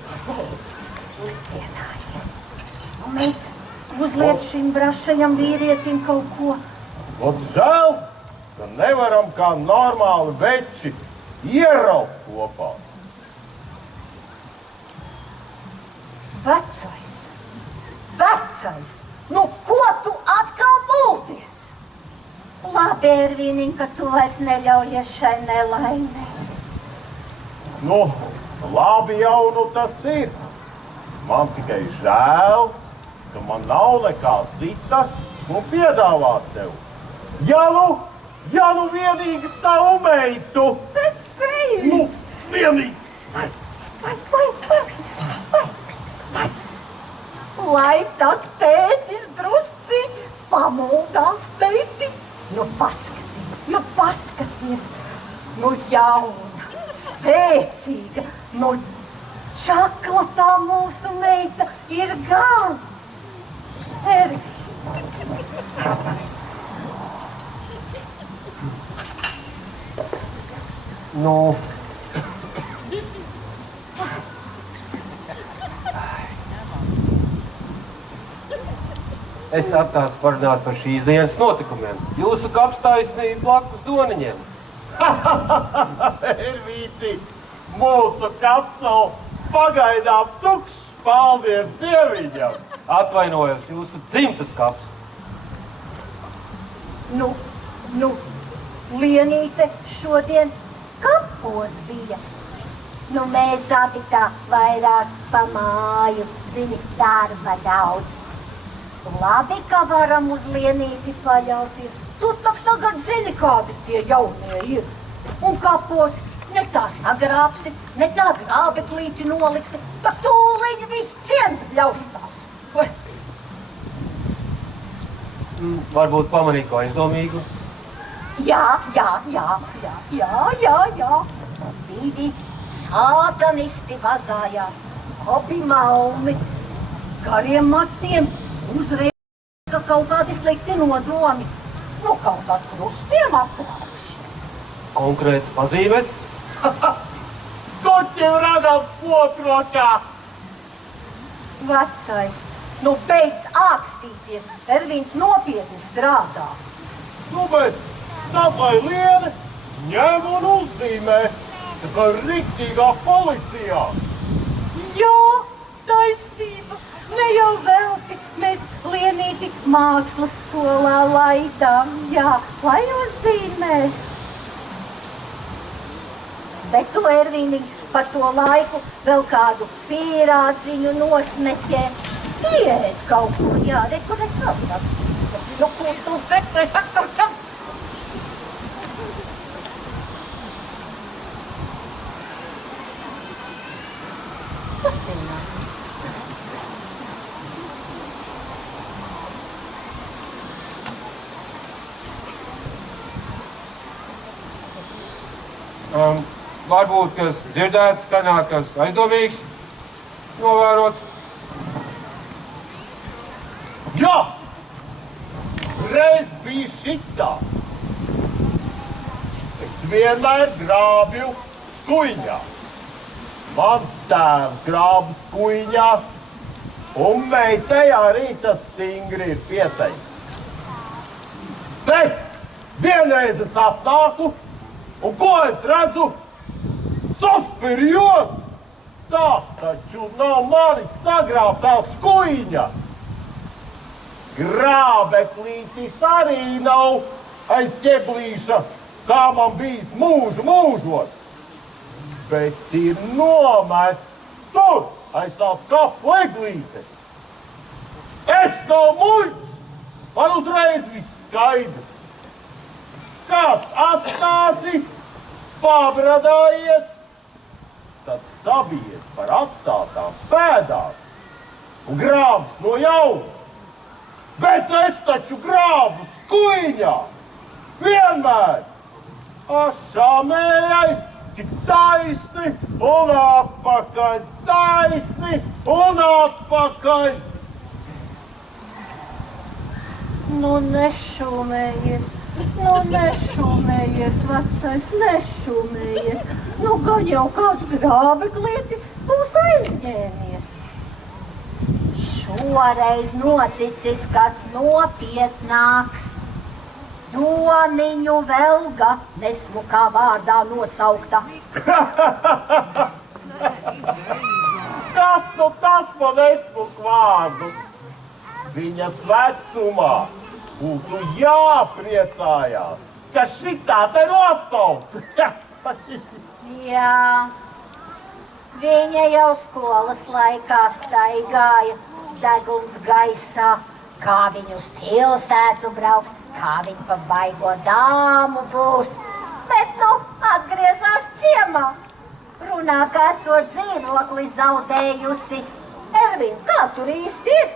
uzcienājies. Nu, meit, uzliec šim brašajam vīrietim kaut ko. Ot žēl, ka nevaram kā normāli veči ieraukt kopā. Vecais, nu ko tu atkal muldies? Labi, Ervīniņ, ka tu vairs neļaujies šai nelaimē. Nu, labi jau nu tas ir. Man tikai žēl, ka man nav nekā cita, ko piedāvāt tev. Ja nu vienīgi savu meitu. Nu, vienīgi. Lai tad tētis drusci pamuldās meiti. Nu paskaties. Nu jauna, spēcīga, nu čakla tā mūsu meita ir gan. Nu... Es atnācu parunāt par šīs dienas notikumiem. Jūsu kaps taisnība blakus Doniņiem. Ervīti, mūsu kaps vēl pagaidām tukšs, paldies Dieviņam. Atvainojos, jūsu dzimtas kaps. Nu, Lienīte šodien kapos bija. Nu, mēs abi tā vairāk pa māju, zini, darba daudz. Labi, ka varam uz Lienīti paļauties. Tu taču tagad zini, kādi tie jaunie ir. Un kapos ne tā sagrābsi, ne tā grābeklīti noliksi, tak tūliņ viss ciens bļaustās. Varbūt pamanīju ko aizdomīgu. Jā. Divi sātanisti vazājās, abi melni, gariem matiem, uzreiz, ka kaut kādi slikti nodomi, nu kaut kā krustiem aplauši. Konkrēts pazīmes. Skoķiem ragam slotrotā! Vecais, nu beidz ākstīties, Ervīns nopietni strādā. Nu, bet tad, lai Liene ņem un uzzīmē, tā kā riktīgā policijā. Jā, taisnība, ne jau velti, mēs Lienīti mākslas skolā laidām, jā, lai uzzīmē. Bet tu, Ervīniņ, pa to laiku vēl kādu pīrādziņu nosmeķē. Iet kaut ko, jā, re, kur es vēl sacīju. Nu, kur tu vecai, tam. Uzcīnāt. Varbūt, kas dzirdēts, sanāk, kas aizdomīgs, novērots. Jā! Reiz bija šitā. Es vienmēr grābju skuiņā. Mans tēvs grāba skuiņā, un meitai arī tas stingri ir pieteikts. Bet vienreiz es atnāku, un ko es redzu? Saspirjots! Tā taču nav manis sagrābtā skuiņa. Grābeklītis arī nav aiz ķeblīša, kā man bijis mūžos. Bet ir nomest tur, aiz tās kapu eglītes. Es nav muļķis, man uzreiz viss skaidrs. Kāds atnācis, pabradājies, tad sabijies par atstātām pēdām un grābs no jauna. Bet es taču grābu skuiņā, vienmēr. Ašamējais, tik taisni un atpakaļ, taisni un atpakaļ. Nu, nešūmējies, vecais, nešūmējies. Nu, gan jau kāds grābeklīti būs aizņēmies. Šoreiz noticis kas nopietnāks. Doniņu Velga nesmukā vārdā nosaukta. Kas nu tas pa nesmuku vārdu? Viņas vecumā būtu jāpriecājās, ka šitā te nosauc. Jā, viņa jau skolas laikā staigāja deguns gaisā, kā viņa uz pilsētu brauks, kā viņa pa baigo dāmu būs. Bet, nu, atgriezās ciemā. Runā, ka esot dzīvokli zaudējusi. Ervin, kā tur īsti ir?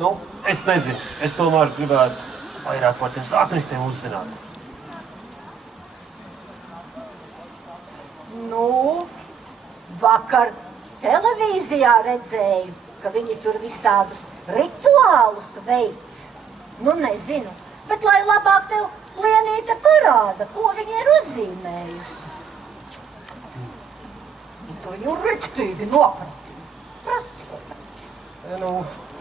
Nu, es nezinu. Es tomēr gribētu vairāk par tiem sāknistiem uzzināt. Nu, vakar televīzijā redzēju, ka viņi tur visādus rituālus veic. Nu, nezinu, bet lai labāk tev Lienīte parāda, ko viņa ir uzzīmējusi. Tu viņu riktīgi nopratīja. Nu,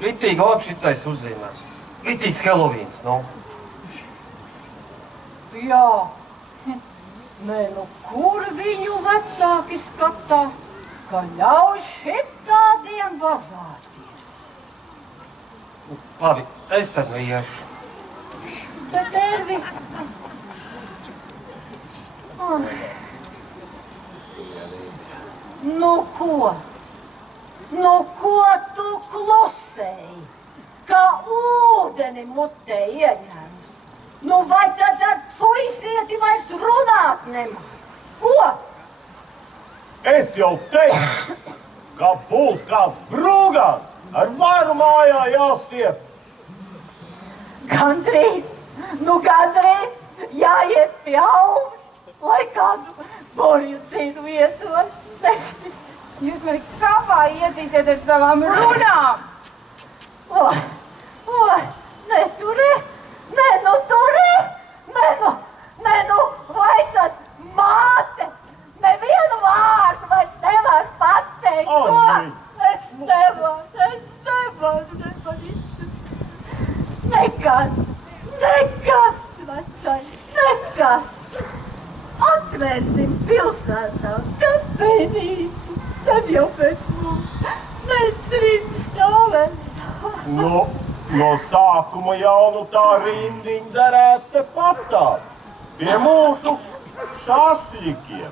ritīgi labi šitais uzzīmēs. Ritīgs Helovīns, nu. Jā. Nē, nu, kur viņu vecāki skatās, ka ļauj šitādiem vazāties? Labi, es tad nu iešu. Bet, Ervi... Nu, ko? Nu, ko tu klusēji, kā ūdeni mutē ieņēmis? Nu, vai tad ar puisieti vairs runāt nemaz? Ko? Es jau teicu, ka būs kāds brūgāns ar varu mājā jāstiep. Gandrīz, jāiet pie augs, lai kādu borju cīnu vietu var nesit. Jūs mani kapā iedzīsiet ar savām runām! Neturē, vai tad māte nevienu vārdu vairs nevar pateikt, ko? Es nevaru izturēt. Nekas, vecais, nekas. Atvērsim pilsētā kafejnīcu, tad jau pēc mums nec rinda stāvēs. Nu, no sākuma jau nu tā rindiņa derētu te patās, pie mūsu šašļikiem.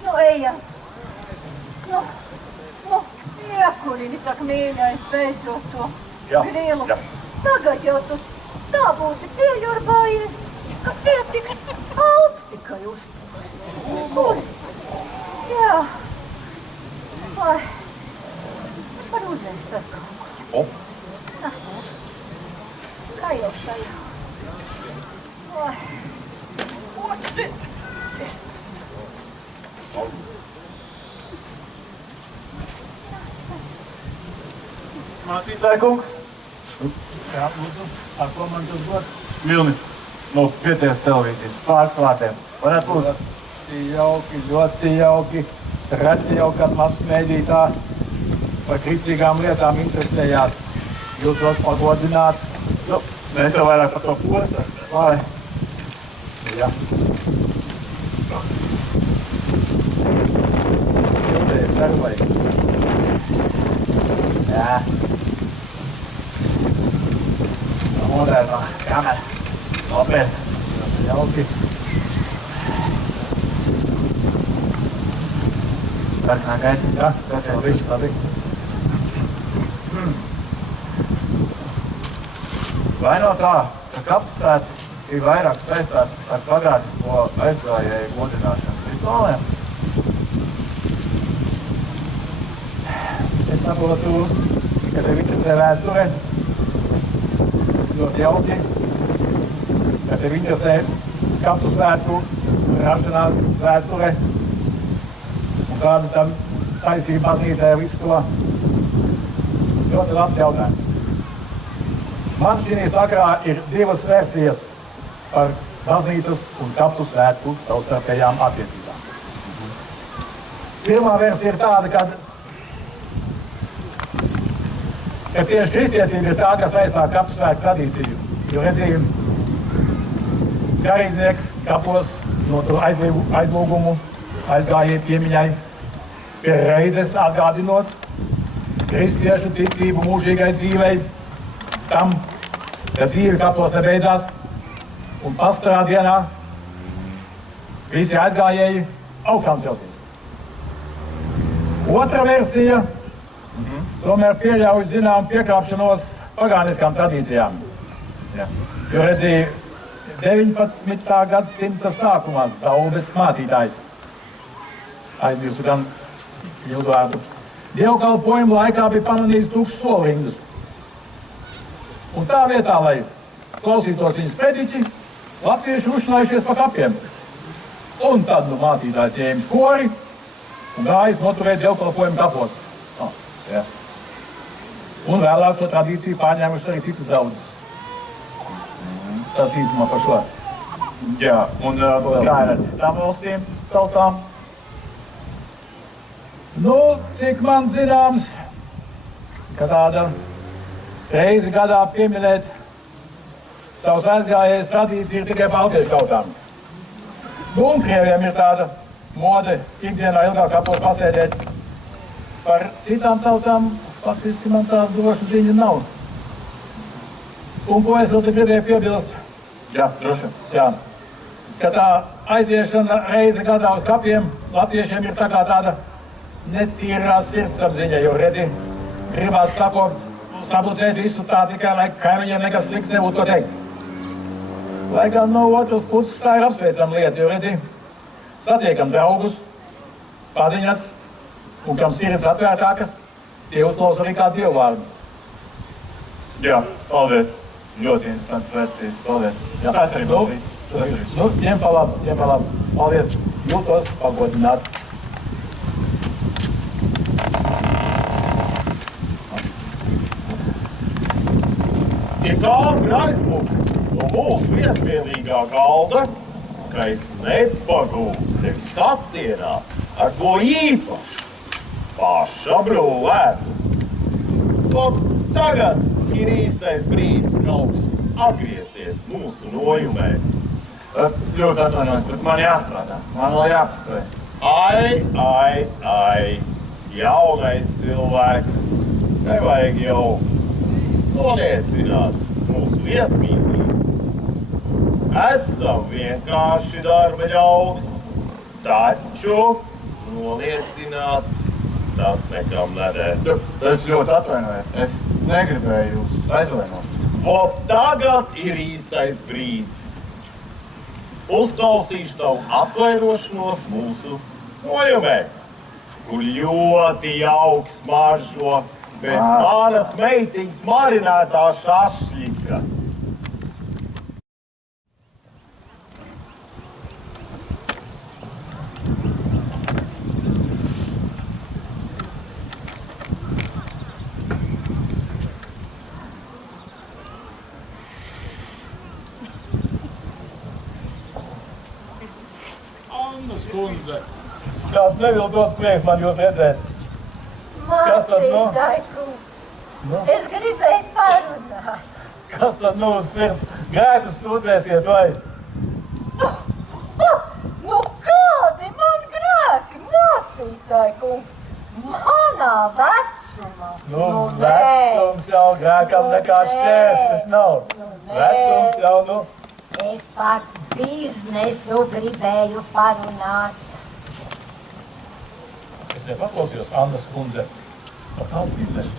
Nu, ejam. Iekurini tak mīļais beidzot to grilu. Tagad jau tu tā būsi pieļurbājies, ka pietiks alp tikai uzpūst. Jā. Var uzēst ar kaut ko. Kā jau tajā. Mācītāja kungs. Jā, lūdzu, ar ko man tas dots? Vilnis, Nu, pieties televīzijas pāris vārtiem. Varētu būt? Ļoti jauki. Reti jau, kad mazs mēdī tā par kristīgām lietām interesējās. Jūtos pagodināts. Nu, mēs jau vairāk par to postu. Vai? Jā. Jūties servai. Jā. Modernā kamera. Labi. Jauki. Sarkanā gaisa. Jā, labi, labi. Vai no tā, ka kapsēta ir vairāk saistās ar pagātnisko aizgājēju godināšanas rituāliem? Es saprotu, ka tev interesē vēsture. Tas ļoti jauki. Ka tev interesē kaptu svētku rašanās vēsture. Un kāda tam saistība baznīcē visu to. Ļoti labs jautājums. Man šī sakarā ir divas versijas par baznīcas un kaptu svētku savstarpējām attiecībām. Pirmā versija ir tāda, ka tieši kristietība ir tā, kas aizsāk kaptu svētku tradīciju. Jo redzījām, garīdznieks kapos no aizlūgumu aizgājiet piemiņai pie reizes atgādinot kristiešu ticību mūžīgai dzīvei, tam, ka dzīve kapos nebeidzās, un pastarā dienā visi aizgājēji augstām celsies. Otra versija tomēr pieļauj zinām piekāpšanos pagāniskām tradīcijām. Jā. Jo redzēja 19. gadsimta sākumā Zaubes mācītājs, aizmirsu gan Ildvārdu, dievkalpojumu laikā bija pamanījis tukšas solrindas. Un tā vietā, lai klausītos viņas prediķi, latvieši uzšņājušies pa kapiem. Un tad mācītājs ņēmis kori un gājis noturēt dievkalpojumu kapos. Jā. Un vēlāk šo tradīciju pārņēmuši arī citas draudzes. Tas īstumā par šo. Jā, un kā ir ar citām valstīm, tautām? Nu, cik man zināms, ka tāda reizi gadā pieminēt savus aizgājējus tradīciju ir tikai baltiešu tautām. Nu, un krieviem ir tāda mode ikdienā ilgāk kapos pasēdēt. Par citām tautām faktiski man tāda droša ziņa nav. Un ko es vēl te gribēju piebilst? Jā, droši. Jā, ka tā aiziešana reizi gadā uz kapiem latviešiem ir tā kā tāda netīrā sirdsapziņa, jo redzi, gribās sabucēt visu tā tikai, lai kaimiņiem nekas slikts nebūtu ko teikt. Lai gan no otras puses tā ir apsveicama lieta, jo redzi, satiekam draugus, paziņas, un kam sirds atvērtākas, tie uzklausa arī kādu dievvārdu. Jā, paldies. Ļoti interesants versijas. Paldies. Jā, tas arī būs viss. Nu, ņem pa labu. Paldies. Jūtos pagodināt. Ir tāda aizlūka no mūsu viesmīlīgā galda, ka es nepagūdu tevi sacienāt ar ko īpašu, pašabrūlētu. Tagad ir īstais brīdis, draugs, atgriezties mūsu nojumē. Ļoti atvainojos, bet man jāstrādā. Man vēl jāpaspēj. Ai, jaunais cilvēks. Nevajag jau noniecināt mūsu viesmīlību. Esam vienkārši darba ļaudis, taču noniecināt tas nekam neder. Es ļoti atvainojos. Es negribēju jūs aizvainot. Vot tagad ir īstais brīdis. Uzklausīšu tavu atvainošanos mūsu nojumē, kur ļoti jauks smaržo pēc manas meitiņas marinētā šašļika. kundze. Kāds neviltos priekš man jūs redzēt. Kas tad, nu? Mācītāji kungs, es gribēju parunāt. Kas tad, nu, uz sirds grēkus sūdzēsiet, vai? Nu kādi man grēki, mācītāji kungs? Manā vecumā. Nu, vecums jau grēkam nekāds šķērslis nav. Vecums jau, nu. Es par biznesu gribēju parunāt. Es nepaklausījos Annas kundze par kādu biznesu.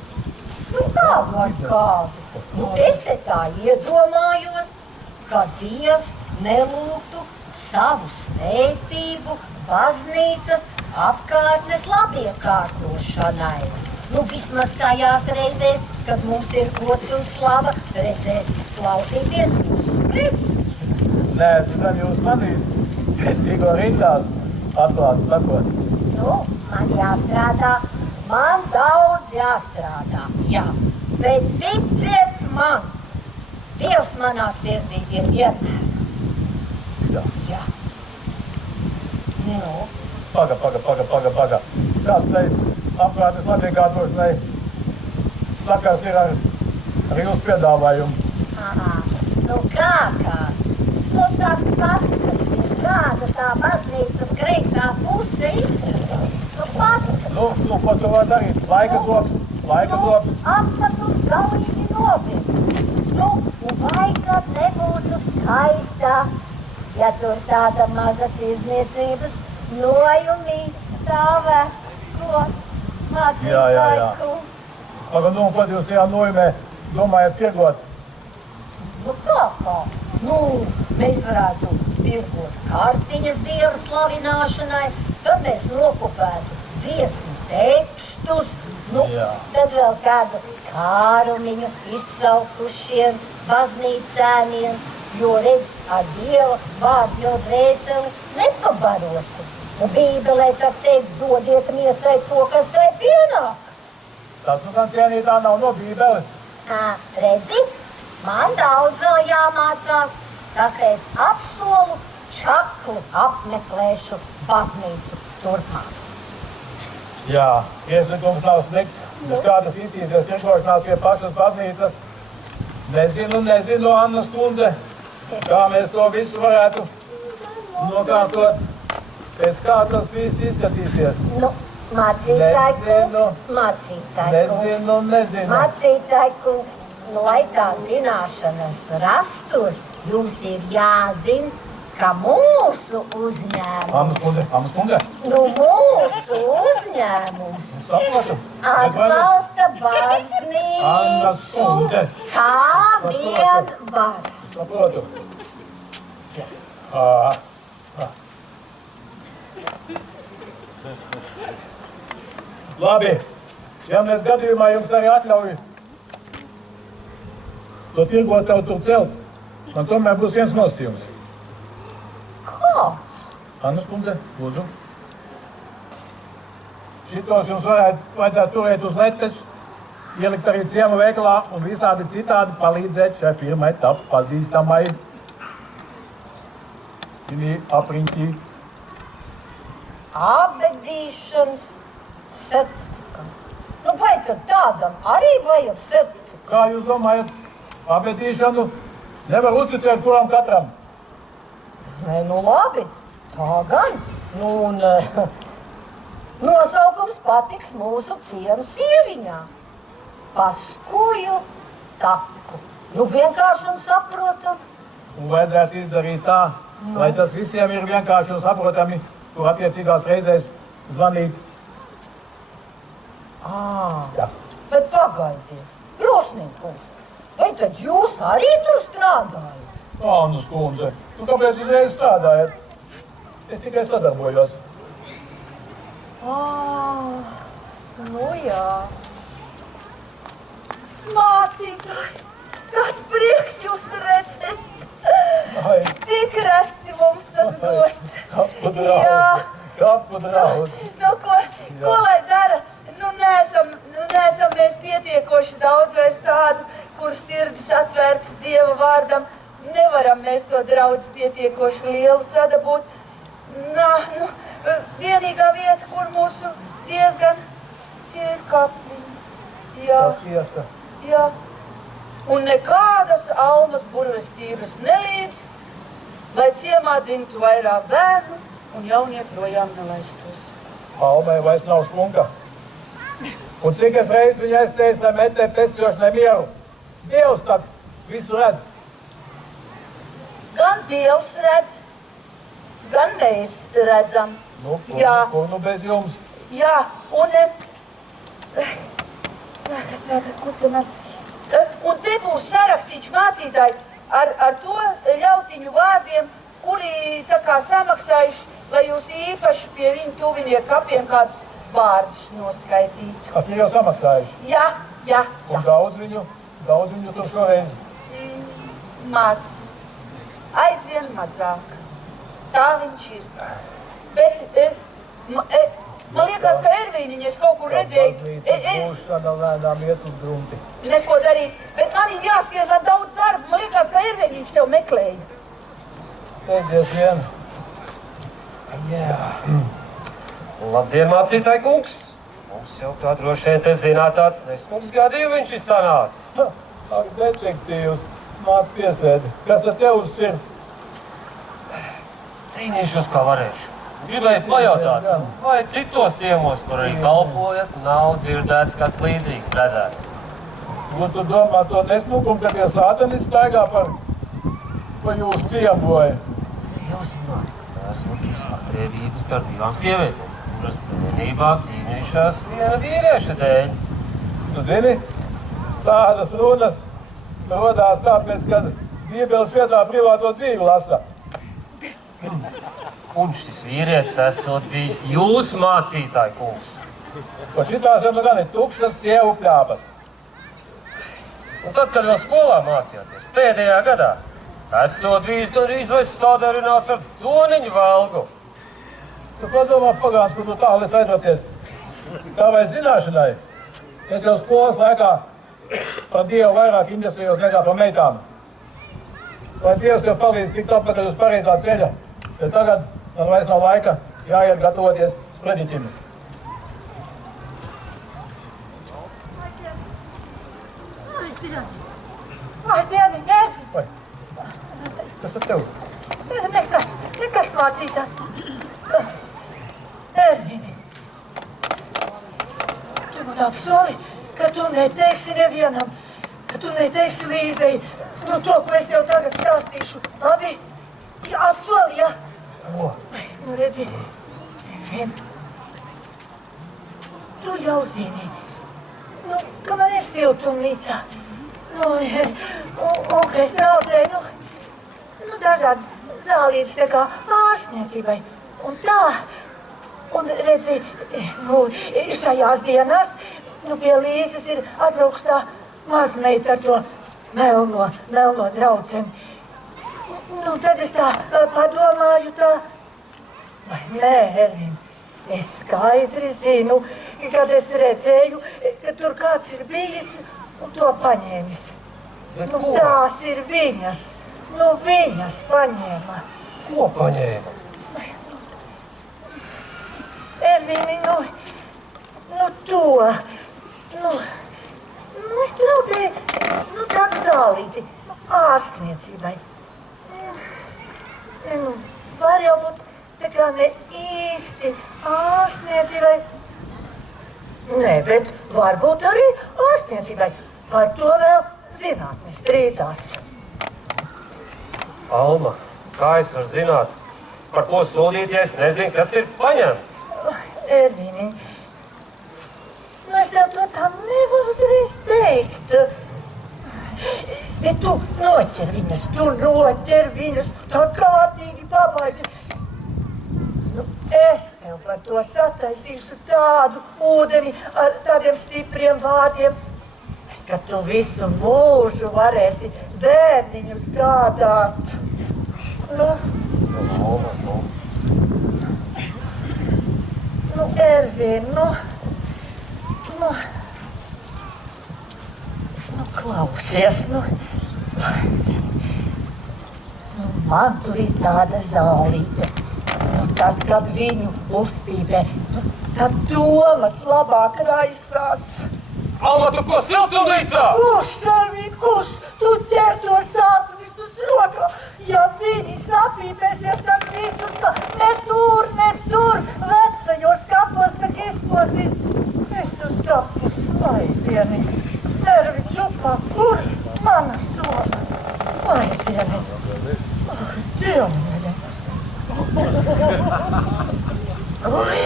Nu kādu ar kādu? Nu es te tā iedomājos, ka Dievs nelūgtu savu svētību baznīcas apkārtnes labiekārtošanai. Nu vismaz tajās reizēs, kad mums ir gods un slava redzēt, klausīties jūsu prediķi. Nē, gan jūs manīs, pēcīgo rindās, atklāti sakot. Nu, man jāstrādā, man daudz jāstrādā, jā. Bet ticiet man, Dievs manā sirdī ir vienmēr. Jā. Nu. Paga. Kāds te apkārtnes labiekārtošanai sakars ir ar jūsu piedāvājumu? Aha, nu kā kāds? Nu tā paskaties, kāda tā baznīcas kreisā puse izskatās. Nu paskaties. Nu, ko tu var darīt? Laika zops. Apvatums galīgi nobirs. Nu, vai kad nebūtu skaistā, ja tur tāda maza tirzniecības nojumīte stāvēt? Ko? Mācītāji kungs. Paga, nu, ko jūs tajā nojumē domājat piegot? Nu kā? Nu, mēs varētu tirgot kartiņas Dieva slavināšanai, tad mēs nokopētu dziesmu tekstus, nu, tad vēl kādu kārumiņu izsaukušiem baznīcēniem, jo redz, ar Dieva vārdu jau dvēseli nepabarosi. Un Bībelē tā teiks, dodiet miesai to, kas tai pienākas. Tas nu gan cienītā nav no Bībeles. Redzi, man daudz vēl jāmācās, tāpēc apsolu čakli apmeklēšu baznīcu turpmāk. Jā, priekšlikums nav slikts, bet kā tas iztīsies tirgošanās pie pašas baznīcas, nezinu, Annas kundze, kā mēs to visu varētu nokārtot, pēc kā tas viss izskatīsies. Nu, mācītāji kungs, Nezinu. Mācītāji kungs, nu, lai tā zināšanas rastos, jums ir jāzina, ka mūsu uzņēmums, Annas kundze? Nu, mūsu uzņēmums Saprotu. atbalsta Annas baznīcu, kundze. kā vien var. Saprotu. Labi, ja mēs gadījumā jums arī atļauj to tirgotavu tur celt, man tomēr būs viens nosacījums. Kāds? Annas kundze, lūdzu. Šitos jums vajadzētu turēt uz letes, ielikt arī ciemu veikalā un visādi citādi palīdzēt šai firmai tapt pazīstamai. Šī apriņķī. Abedīšanas certifikāts. Nu, vai tad tādam arī vajag certifikātu? Kā jūs domājat, abedīšanu nevar uzticēt kuram katram? Nē, nu labi, tā gan. Nu, un nosaukums patiks mūsu ciemas sieviņā. Paskuju taku. Nu, vienkārši un saprotam. Un vajadzētu izdarīt tā, lai tas visiem ir vienkārši un saprotami, kur attiecīgās reizēs zvanīt. Jā. Bet pagaidiet, Grosnīkungs, vai tad jūs arī tur strādājat? Annas kundze, tu kāpēc uzreiz strādājat? Es tikai sadarbojos. Nu jā. Mācītāji, kāds prieks jūs redzēt. Tik reti mums tas gods. Kapu draudz. Nu, ko lai dara? Nu, neesam mēs pietiekoši daudz vairs tādu, kur sirdis atvērtas Dieva vārdam. Nevaram mēs to draudz pietiekoši lielu sadabūt. vienīgā vieta, kur mūsu diezgan tie ir kapliņi. Jā, Tas tiesa. jā. Un nekādas almas burvestības nelīdz, lai ciemā dzimtu vairāk bērnu un jaunie projām nelaistos. Almai vairs nav šlunka. Un cik es reiz viņai teicu, lai metē pespļošanai mieru. Dievs tak visu redz. Gan Dievs redz, gan mēs redzam. Nu, Jā. Kur nu bez jums? Jā, un te būs sarakstīts mācītāji ar to ļautiņu vārdiem, kuri tā kā samaksājuši, lai jūs īpaši pie viņu tuvinieku kapiem kādus vārdus noskaitītu. Viņi jau samaksājuši. Jā. Un daudz viņu tur šoreiz. Maz. Aizvien mazāk. Tā viņš ir. Bet man liekas, ka Ervīniņas kaut kur redzēju. Būšana lēnām iet uz grunti. Neko darīt, bet man ir jāskrien ar daudz darbu. Man liekas, ka Ervīniņš tev meklēja. Steidzies vien. Jā. Labdien, mācītāji kungs! Mums jau kā droši vien te zināt tāds nesmugs gadījums viņš ir sanācis. Ak, detektīvs, māc piesēdi. Kas tad tev uz sirds? Cīnīšos, kā varēšu. Gribēju pajautāt, vai citos ciemos, kur arī kalpojat, nav dzirdēts kas līdzīgs redzēts? Nu, tu domā to nesmukumu, ka tie sātanis staigā par jūsu ciemu, vai? Sievas man, esmu bijis atriebības starp divām sievietēm, kuras bērnībā cīnījušās viena vīrieša dēļ. Tu zini, tādas runas rodās tāpēc, ka Bībeles vietā privāto dzīvi lasa. Un šis vīrietis esot bijis jūsu mācītāji kungs. Un šitās jau nu gan ir tukšas sievu pļāpas. Un tad, kad vēl skolā mācījāties, pēdējā gadā, esot bijis gandrīz vai sadarināts ar Doniņu Valgu. Tu padomā, pagāns, kur tu tālu esi aizvācies. Tā vai zināšanai, es jau skolas laikā par Dievu vairāk interesējos nekā par meitām. Vai Dievs jau palīdz tikt atpakaļ uz pareizā ceļa, bet tagad man vairs nav laika jāiet gatavoties sprediķim. Ai, Dievim, Jēzus! Vai, kas ar tev? Nekas mācītā. Ervīni, tu man apsoli, ka tu neteiksi nevienam, ka tu neteiksi Līzei, nu to, ko es tev tagad stāstīšu. Labi? Jā, apsoli, jā? Ko? Nu, redzi, Ervīni, tu jau zini, nu, ka man ir siltumnīca. Nu, un ka es raudzēju, nu, dažādas zālītes tā kā ārstniecībai. Un tā, un redzi, nu, šajās dienās, nu, pie Līzes ir atbraukstā mazmeita ar to melno draudzeni. Nu, tad es tā padomāju tā, vai nē, Elvin, es skaidri zinu, kad es redzēju, ka tur kāds ir bijis un to paņēmis. Nu, tās ir viņas, nu, viņas paņēma. Ko paņēma? Elvini, nu to, es traucēju, nu, tādu zālīti, ārstniecībai. Nu, var jau būt tā kā ne īsti ārstniecībai. Nē, bet varbūt arī ārstniecībai. Par to vēl zinātne strīdās. Alma, kā es varu zināt, par ko sodīt, ja es nezinu, kas ir paņemts? Ervīni, nu es tev to tā nevaru uzreiz teikt. Bet tu noķer viņas, tā kārtīgi pabaidi. Nu, es tev par to sataisīšu tādu ūdeni ar tādiem stipriem vārdiem, ka tu visu mūžu varēsi bērniņus gādāt. Nu, Ervīn, nu, klausies, man tur ir tāda zālīte. Tad, kad viņu uzpīpē, tad domas labāk raisās. Alma, tu ko siltumnīcā? Kurš, Arvīd, kurš? Tu ķer to sātuvistus rokā. Ja viņi sapīpēsies, tad visus kā ne tur, vecajos kapos, tak izpostīs visus kapus. Vai dieni, nervi čupā, kur mana soma? Vai dieni, dievmēļa. Ui,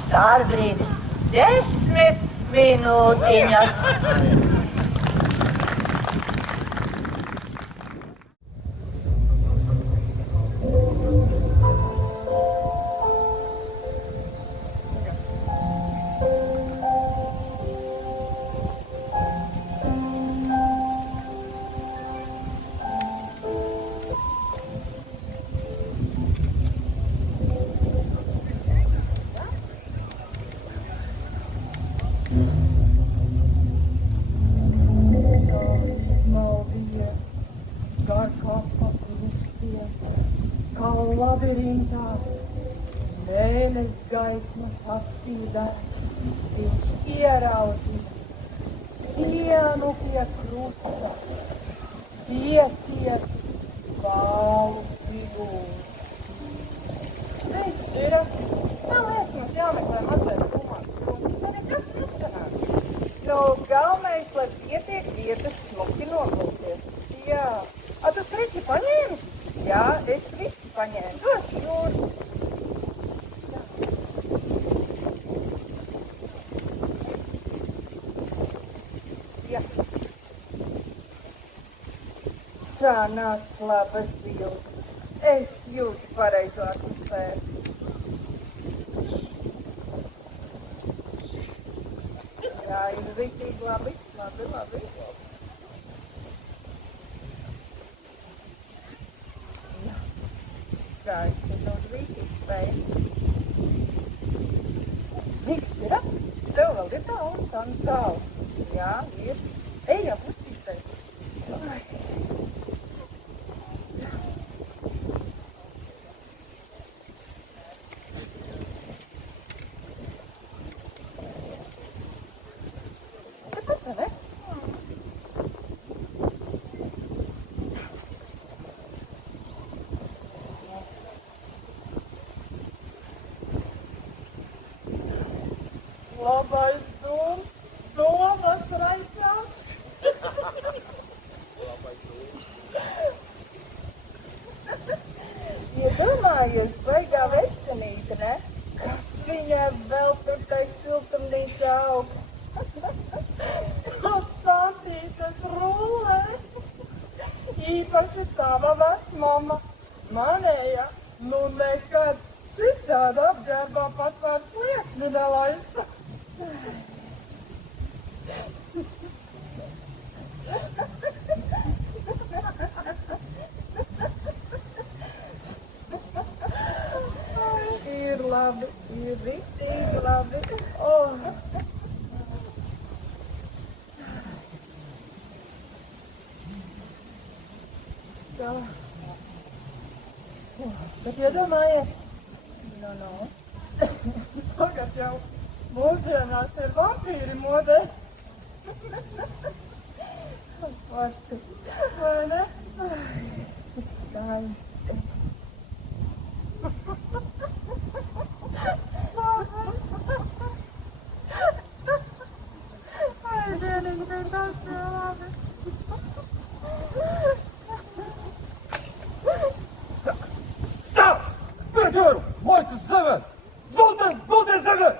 stārbrīdis, 10 minūtiņas. Mēnesis gaismas atspīdē, viņš ieraudzīja vienu pie krusta, piesiet bālu vidū. Cits ir, man liekas, mums jāmeklē mazliet humāns krustas, te nekas nesanāk. Nu, galvenais, lai pietiek vietas smuki nogulties. Jā. A, tu skriķi paņēmi? Jā, es viski paņēmu. Dod šur. Sanāks labas bildes. Es jūtu pareizo atmosfēru. Jā, ir rītīgi labi. Jā, skaisti, nu rītīgi spēj. Ziks ir? Tev vēl ir tā un saule. Jā, ir. Ejam, uzpīstēt. Labais domas raisās. Iedomājies, baigā vecenīte, ne? Kas viņa vēl tur tai siltumnīcā aug? Tas tātītes rullē. Īpaši tava vecmama. Manēja, nu nekad citādi apģērbā pat pār slieksni nelaista. Ir labi, ir riktīgi labi. Oh. Tā. Bet iedomājies. No. Tagad jau mūsdienās ir vampīri modē. Paši, vai ne? Cik skaisti. Ai, dieniņš ir tas jau labi. Stop! Pēķeru! Maitas zeme! Guldies zeme!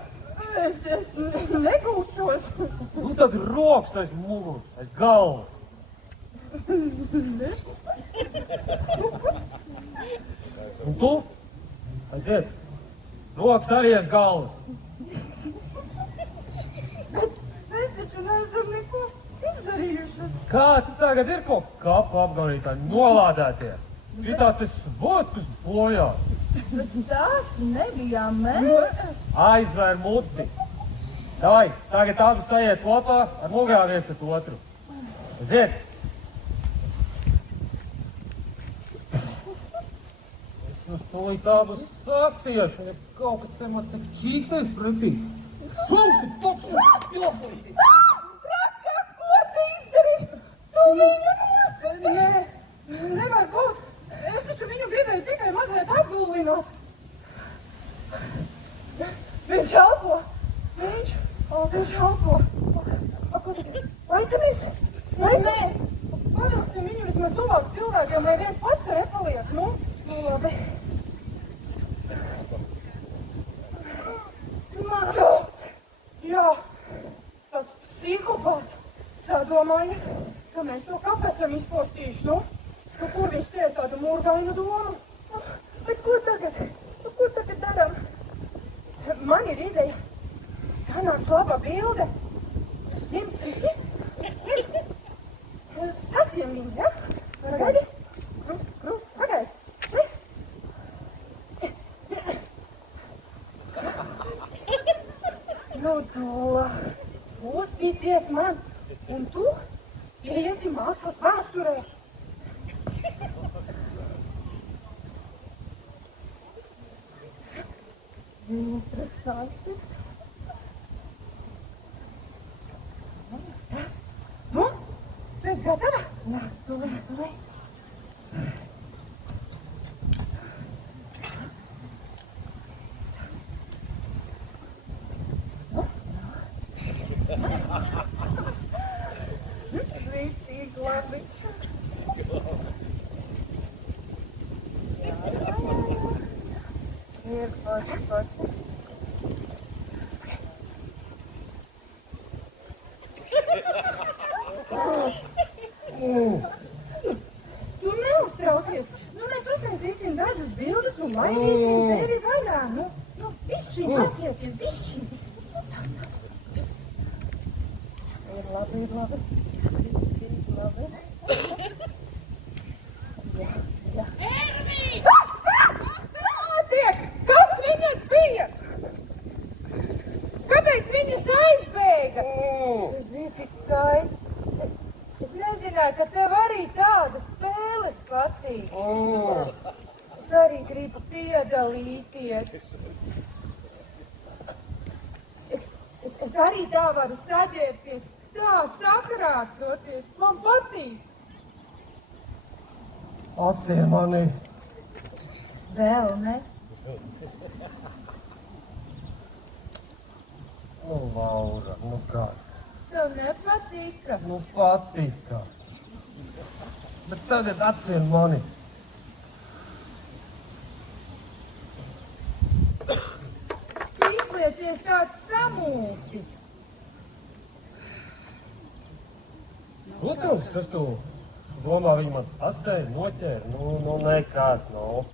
Es negūšos. Nu tad rokas aiz muguras, aiz galvas. Un tu? Aiziet. Rokas arī aiz galvas. Bet es taču neesam neko izdarījušas. Kā tagad ir kaut kapu apgabalītāji nolādētie? Šitā te svodkus bojā. Bet tās nebijām mēs. Aizvēr muti. Davai, tagad abi sajiet kopā ar mugurām viens pret otru. Aiziet. Nu, stūlīt tā būs sasiešu, ja kaut kas te man te čīkstēs pretī. Šauši, taču, pilotīgi! Trakāk, ko tu izdarīji? Tu viņu nosini! Nē, nevar būt. Es taču viņu gribēju tikai mazliet apdullināt. Viņš elpo. Viņš elpo. Ko tagad? Laisamies? Nē. Pavilksim viņu vismaz tuvāk cilvēkiem, lai viens pats te nepaliek. Nu, labi. Smagas! Jā, tas psihopāts sadomājies, ka mēs to kapu esam izpostījuši, nu? Nu, kur viņš tie ir tādu murgainu domu? Bet ko tagad? Ko tagad daram? Man ir ideja. Sanāks laba bilde. Ņem striki. Sasiem viņu, ja? Pagaidi. Krus, pagaidi. Še? Nu, tu uzticies man, un tu ieiesi mākslas vēsturē. Interesanti. Nu, tu esi gatava? Jā, tu lai. Rītīgi labi. Ir paši. Tu neuztraucies. Nu, mēs uzsniedzīsim dažas bildes un laidīsim tevi vaļā. Nu, bišķiņ, pacieties, bišķiņ. Ir labi. Jā. Ervī! Kas notiek? Kas viņas bija? Kāpēc viņas aizbēga? Tas bija tik skaisti. Es nezināju, ka tev arī tādas spēles patīk. Es arī gribu piedalīties. Es arī tā varu saģērbties, tā sakrācoties. Man patīk. Atsie mani. Vēl ne? Nu, Laura, nu kā? Tev nepatika? Nu, patika. Bet tagad atsien mani. Izliecies tāds samūsis. Protams, kas tu domā, viņi man sasēja, noķēra? Nu, nekād, nu.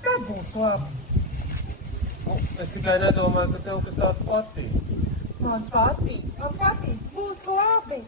Kad būs labi? Es tikai nedomāju, ka tev kas tāds patīk. Man patīk, būs labi.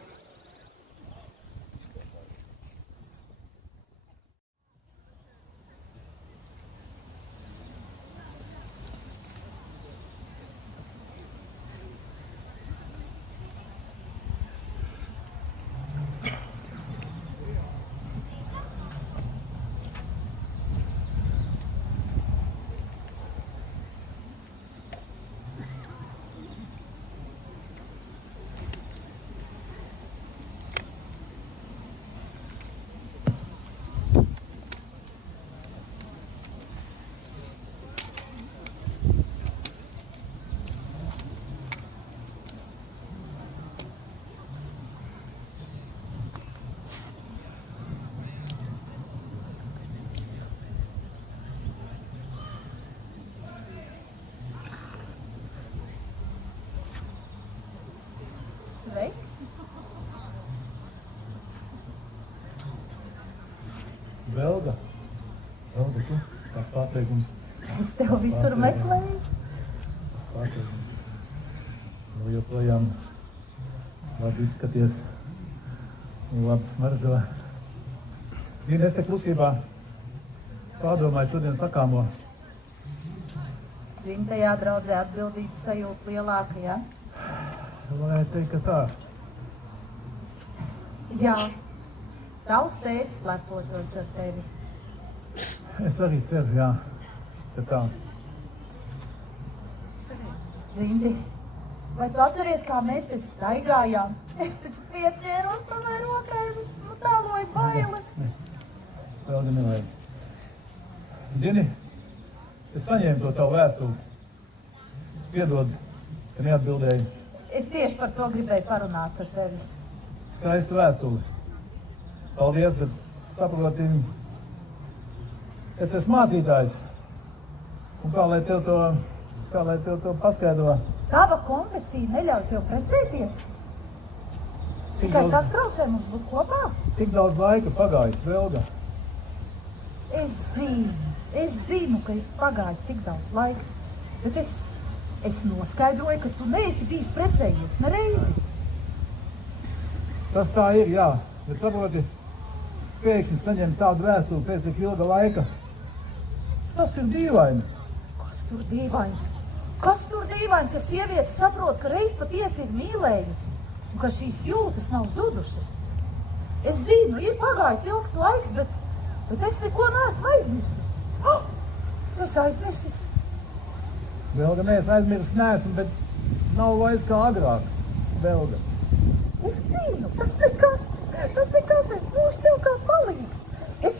Sveiks! Velga, tu, tāds pateikums. Es tev visur meklēju. Pateikums. Nu, joprojām labi izskaties un labi smaržo. Zini, es te klusībā pārdomāju šodien sakāmo. Dzimtajā draudzē atbildības sajūta lielāka, ja? Varētu teikt, ka tā. Jā, tavs tētis lepotos ar tevi. Es arī ceru, jā. Tā kā. Zindi, vai tu atceries, kā mēs te staigājām? Es taču piecēros tavai rokai un tāloju bailes. Vēl gan nevajag. Zini, es saņēmu to tavu vēstuli. Piedod, ka neatbildēju. Es tieši par to gribēju parunāt ar tevi. Skaistu vēstuli. Paldies, bet saproti, es esmu mācītājs. Un kā lai tev to paskaidro? Tava konfesija neļauj tev precēties? Tikai tas traucē mums būt kopā? Tik daudz laika pagājis, Velga. Es zinu, ka ir pagājis tik daudz laiks, bet es noskaidroju, ka tu neesi bijis precējies nereizi. Tas tā ir, jā, bet saproti, pēkšņi saņemt tādu vēstuli pēc tik ilga laika. Tas ir dīvaini. Kas tur dīvains? Kas tur dīvains, ja sieviete saprot, ka reiz patiesi ir mīlējusi un ka šīs jūtas nav zudušas? Es zinu, ir pagājis ilgs laiks, bet es neko neesmu aizmirsis. Oh! Tu esi aizmirsis? Velga, es aizmirsis neesmu, bet nav vairs kā agrāk. Velga. Es zinu, tas nekas, es būšu tev kā palīgs. Es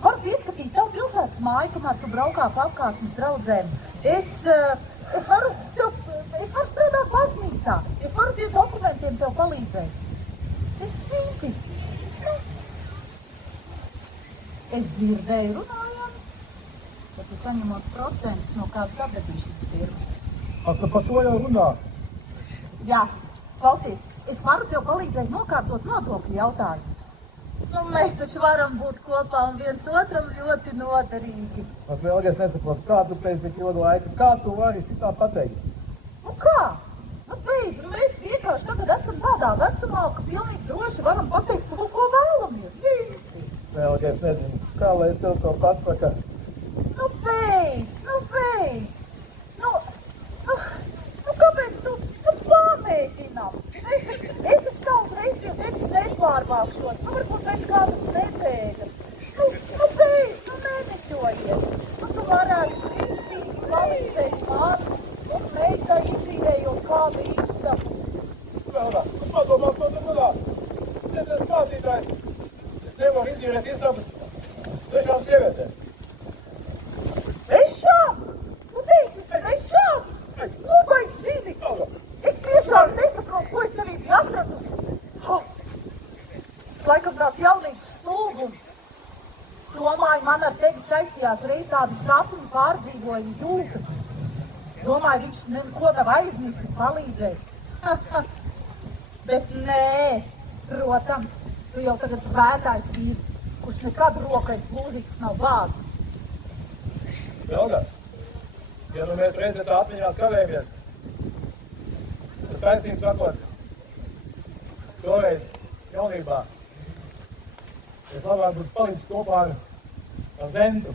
varu pieskatīt tavu pilsētas māju, kamēr tu braukā pa apkārtnes draudzēm. Es varu strādāt baznīcā, es varu pie dokumentiem tev palīdzēt. Es zinu, es dzirdēju runājām, ka tu saņemot procentus no kādas apvedīšanas firmas. Tu par to jau runā? Jā, klausies, es varu tev palīdzēt nokārtot nodokļu jautājumus. Nu, mēs taču varam būt kopā un viens otram ļoti noderīgi. Pat vēl, es nesaprotu, kā tu pēc tik ilga laika, kā tu vari šitā pateikt? Nu kā? Nu beidz, mēs vienkārši tagad esam tādā vecumā, ka pilnīgi droši varam pateikt to, ko vēlamies. Vēl, es nezinu, kā lai tev to pasaka. Nu beidz. Nu kāpēc tu pamēģinām? Es taču tā uzreiz pie tevis nepārvākšos. Nu varbūt pēc kādas nedēļas. Nu beidz, tu nemeķojies. Nu tu varētu kristīgi palīdzēt man un meitai izīrējot kādu istabu. Velga, tu padomā, ko tu runā. Es esmu mācītājs. Es nevaru izīrēt istabas svešām sievietēm. Svešām? Tu teici svešām? Nu vai zini? Es tiešām nesaprotu, ko es tevī biju atradusi. Tas laikam tāds jaunības stulbums. Domāju, man ar tevi saistījās reiz tādi sapņu pārdzīvojumi jūtas. Domāju, viņš neko nav aizmirsis, palīdzēs. Bet nē, protams, tu jau tagad svētais vīrs, kurš nekad rokais blūzītis nav bāzis. Velga, ja nu mēs reizē tā atmiņās kavējamies, tad taisnību sakot, toreiz jaunībā es labāk būtu palicis kopā ar Zentu.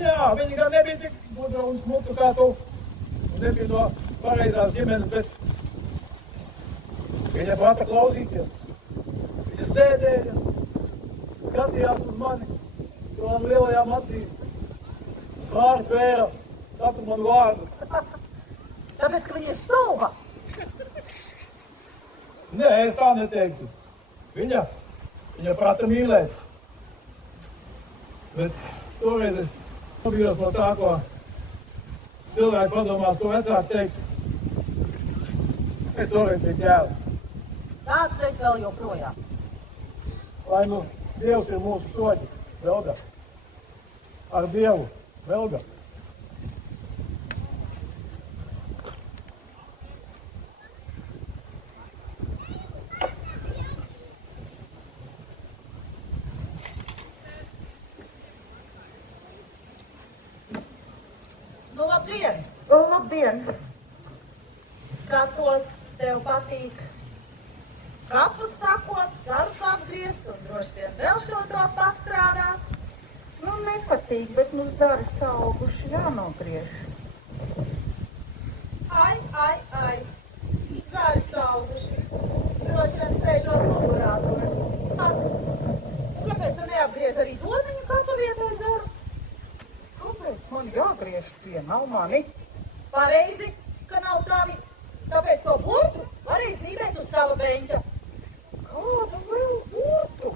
Jā, viņi gan nebija tik gudra un smukta kā tu, un nebija no pareizās ģimenes, bet viņa prata klausīties. Viņa sēdēja, skatījās uz mani, tām lielajām acīm. Pāri tvēra katru manu vārdu. Tāpēc, ka viņa ir stulba? Nē, es tā neteiktu. Viņa prata mīlēt. Bet toreiz es nobijos no tā, ko cilvēki padomās, ko vecāki teikt. Es toreiz biju ķēls. Tāds reiz vēl joprojām. Lai nu Dievs ir mūsu soļi, Velga. Ar Dievu, Velga. Nu, labdien! Labdien! Skatos, tev patīk kapus sakot, zarus apgriezt un droši vien vēl šo to pastrādāt. Nu, nepatīk, bet nu zari sauguši jānogriež. Ai, zari sauguši. Tie nav mani. Pareizi, ka nav tavi. Tāpēc to burtu varēja zīmēt uz sava beņķa. Kādu vēl burtu?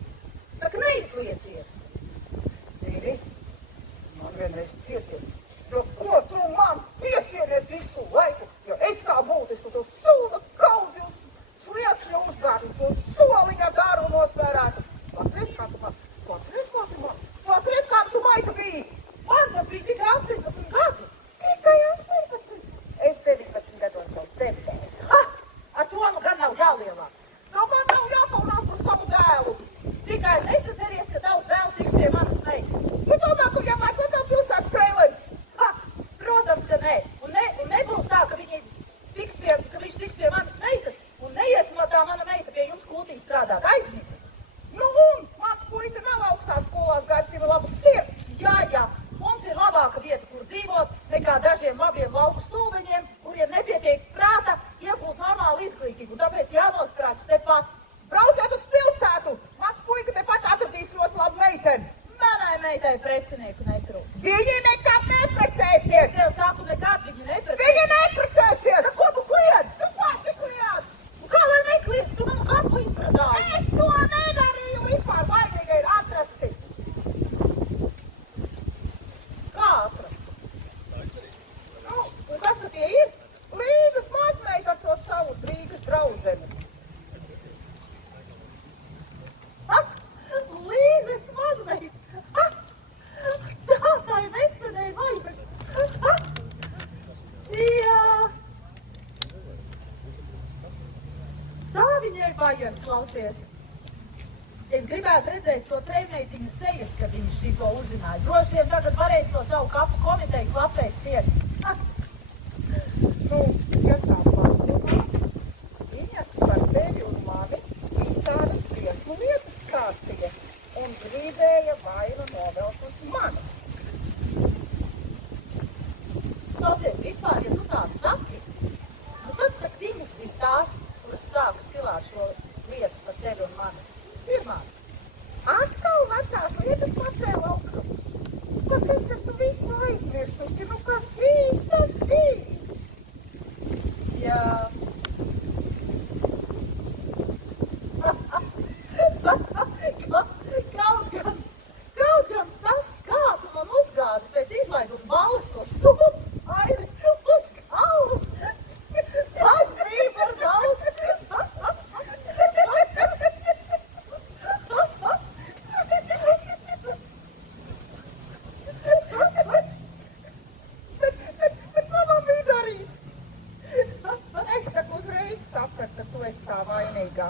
Tak neizliecies. Zini, man vienreiz pietiek. Jo ko tu man piesienies visu laiku? Jo es kā būtu, es to sūda kaudzi uz sliekšņa uzbērtu, to soliņa daru nosmērētu. Atceries, kā tu man? Atceries, kā tu maita biji? Man tad bija tikai 18 gadi. Tikai 18. Es 19 gados vēl dzemdēju. Ha! Ar to nu gan nav jālielās. Nu, man nav jāpaunās par savu dēlu. Tikai nesaceries, ka tavs dēls tiks pie manas meitas. Tu domā, ka jāmēr ko tev pilsētas preilēm? Ha! Protams, ka nē. Un nebūs tā, ka viņš tiks pie manas meitas un neies no tā mana meita pie jums kultī strādāt. Aizmirst. Nu un, mans puika nav augstās skolās gājis, ir labas sirds. Jā, mums ir labāka vieta, kur dzīvot, nekā dažiem labiem lauku stulbeņiem, kuriem nepietiek prāta iegūt normālu izglītību, tāpēc jānosprāks tepat. Brauciet uz pilsētu, mans puika tepat atradīs ļoti labu meiteni. Manai meitai precinieku netrūks. Viņi nekad neprecēsies. Es tev saku, nekad viņi neprecēsies. Viņi neprecēsies. Ko tu kliedz? Tu pati kliedz. Kā lai nekliedz? Tu manu kapu izpradāji. Es to nedarīju, vispār vainīga ir atrasti. Kā atrast? Nu, Un kas tad tie ir? Līzes mazmeita ar to savu Rīgas draudzeni. Līzes mazmeita. Tā ir vecenei vajag. Jā. Tā viņai vajag, klausies. Es gribētu redzēt to trejmeitiņu sejas, kad viņš šito uzzināja. Droši vien tagad varēs to savu kapu komiteju klapēt ciet. Nu, ja tā pārdomā, viņas par tevi un mani visādas briesmu lietas kārtīja un gribēja vainu novelt uz mani. Klausies, vispār, ja tu tā saki, nu tad viņas bija tās, kuras sāka cilāt šo lietu par tevi un mani. Pirmās. Atkal vecās lietas pacēla augstu. Pat es esmu visu aizmirstusi, nu kas bijis, tas bija. Jā. Kaut gan tas, kā tu man uzgāzi pēc izlaiduma balvas to sulas airi uz galvas, tas bija par daudz. Bet mamma bija darīt. Es tak uzreiz sapratu, ka tu esi tā vainīgā.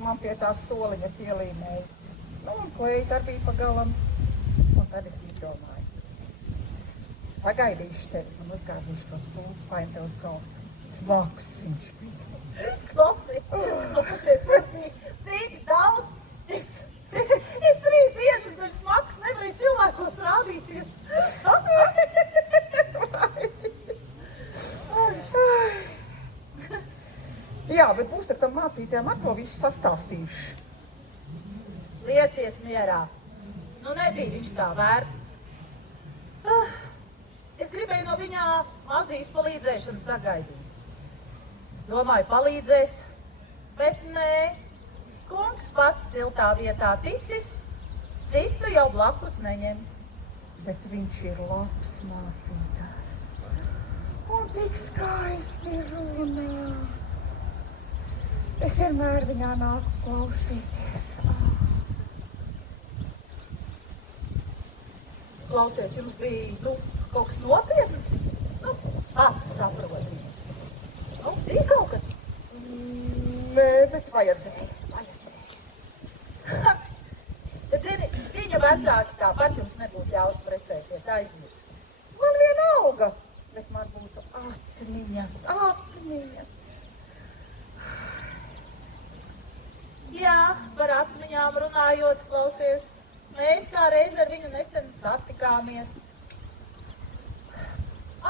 Man pie tā soliņa pielīmējas. Nu, un kleita arī bija pagalam. Un tad es izdomāju. Sagaidīšu tevi un uzgāzīšu to sulu spaini tev uz galvu. Smags viņš bija. Klausies, tik daudz. Es 3 dienas daļu smags nevarēju cilvēkos rādīties. Jā, bet būs tad tam mācītēm ar to visu sastāstījuši. Liecies mierā. Nu nebija viņš tā vērts. Es gribēju no viņā mazu izpalīdzēšanu sagaidīt. Domāju, palīdzēs, bet nē. Kungs pats siltā vietā ticis, citu jau blakus neņems. Bet viņš ir labs mācītājs. Un tik skaisti runā. Es vienmēr viņā nāku klausīties. Klausies, jums bija, kaut kas nopietnas? Saprotu. Bija kaut kas? Nē, bet vajadzēja. Bet zini, viņa vecāki tāpat jums nebūtu ļaus precēties, aizmirst. Man vienalga, bet man būtu atmiņas. Jā, par atmiņām runājot, klausies. Mēs kā reiz ar viņu nesen satikāmies.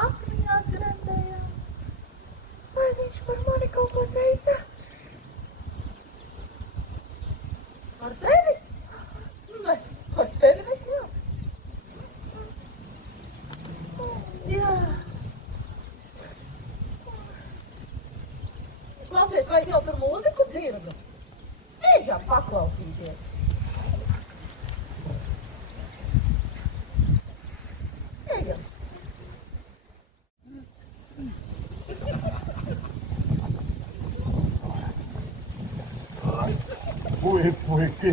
Atmiņās grendējām. Vai viņš par mani kaut ko teica? Par tevi? Ne, par tevi neko. Jā. paklausīties. Ejam. Puiki,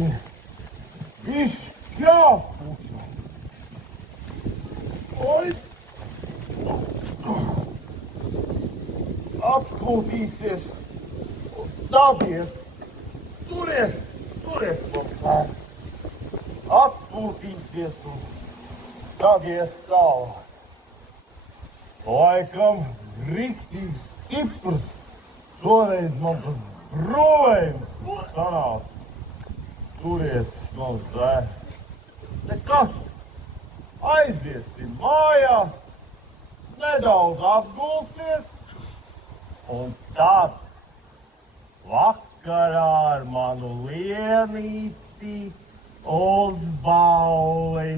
viss jāpuķo. Oi! Atpūtīsies, dabies, turies mums. Atpūtīsies un dabies tālāk. Laikam riktīgi stiprs, šoreiz man tas brūvējums sanāca. Turies mums zēr. Nekas, aiziesim mājās, nedaudz atgulsies, un tad vakarā ar manu Lienīti uz balli.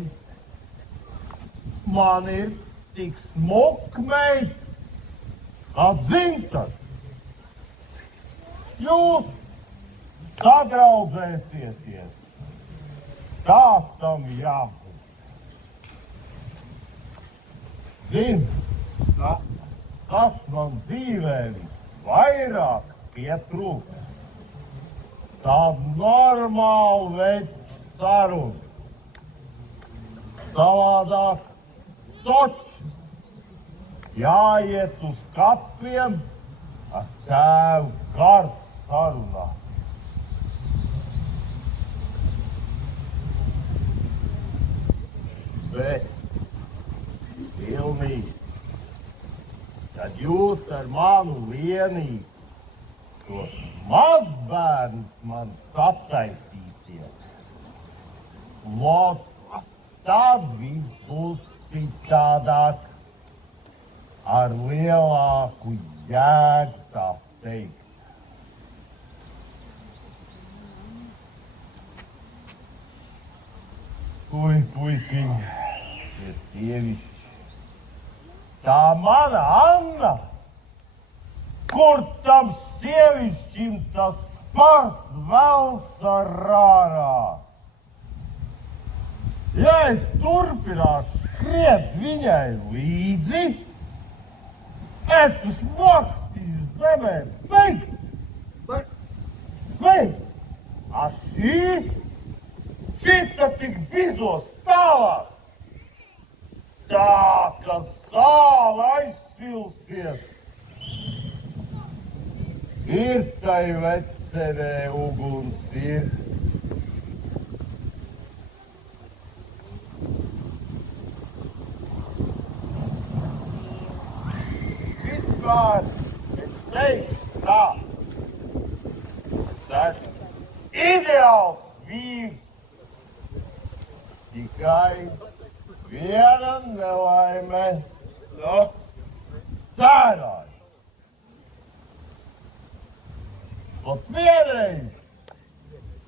Man ir tik smukmei, kā dzimtas. Jūs sadraudzēsieties. Tā tam jābūt. Zini, kas man dzīvē visvairāk pietrūks? Tāda normāla veida saruna. Savādāk toči jāiet uz kapiem ar tēvu gars sarunā. Bet, pilnīgi, kad jūs ar manu Lienīti tos mazbērnus man sataisīsiet, tad viss būs citādāk, ar lielāku jēgu tā teikt. Puikiņi, tie sievišķi, tā mana Anna, kur tam sievišķim tas spars vels ar rārā. Ja es turpināšu skriet viņai līdzi, es taču naktīs zemē beigts. Bet, šita tik bizos tālāk, tā, ka zāle aizsilsies. Ir tai vecerē uguns ir. Vispār es teikšu tā, es esmu ideāls vīrs. Tikai viena nelaime. Tērāji. Ot vienreiz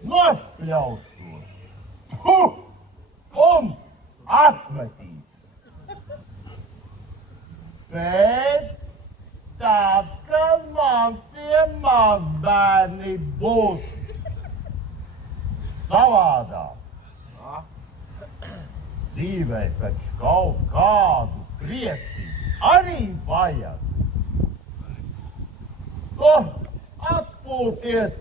nospļaušos un atmetīšu. Bet tad, kad man tie mazbērni būs savādāk, dzīvē taču kaut kādu priecību arī vajag. Atpūties,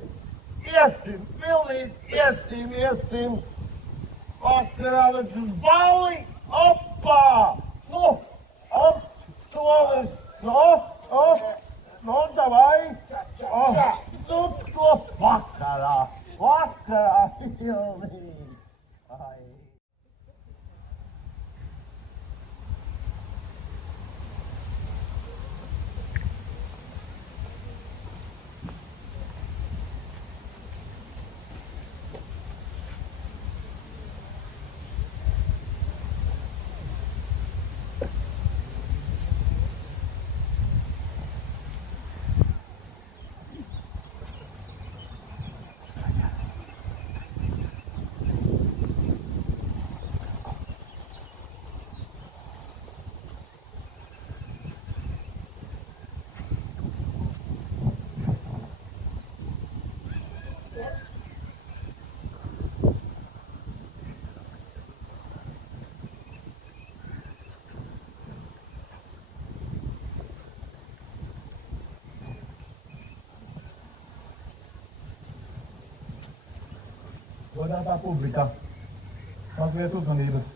iesim pilnīt, iesim. Vakarā taču uz balli, opā! Solis, davai! To vakarā pilnīt. Godātā publika, mazliet uzmanības.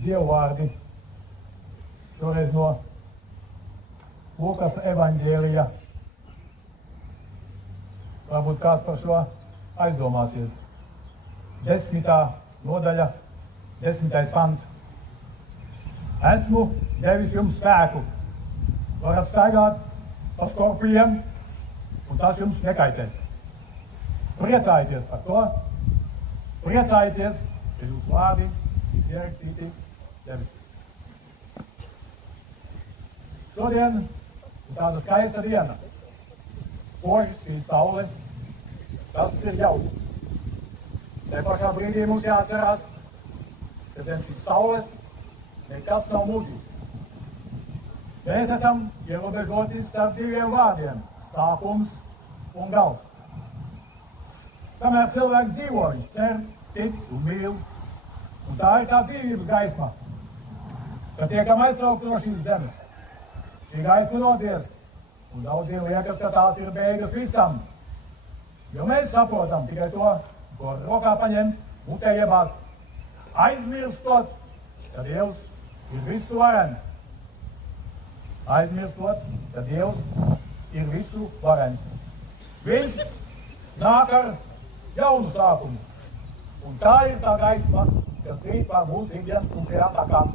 Dievvvārdi, šoreiz no Lukas evaņģēlija. Varbūt kāds par šo aizdomāsies. 10. nodaļa, 10. pants. Esmu devis jums spēku. Varat staigāt pa skorpijiem, un tas jums nekaitēs. Priecājieties par to. Priecājieties, ka jūsu vārdi tiks ierakstīti debesīs. Šodien ir tāda skaista diena. Spoži spīd saule. Tas ir jauki. Te pašā brīdī mums jāatcerās, ka zem šīs saules nekas nav mūžīgs. Mēs esam ierobežoti starp diviem vārdiem – sākums un gals. Kamēr cilvēks dzīvo, viņš cer, tic un mīl. Un tā ir tā dzīvības gaisma, ka tiekam aizsaukti no šīs zemes. Šī gaisma nodzies, un daudziem liekas, ka tās ir beigas visam. Jo mēs saprotam tikai to, ko rokā paņem, mutē iebāz, aizmirstot, ka Dievs ir visu varens. Aizmirstot, ka Dievs ir visu varens. Viņš nāk ar jaunu sākumu, un tā ir tā gaisma, kas krīt pār mūsu ikdienas tumšajām takām.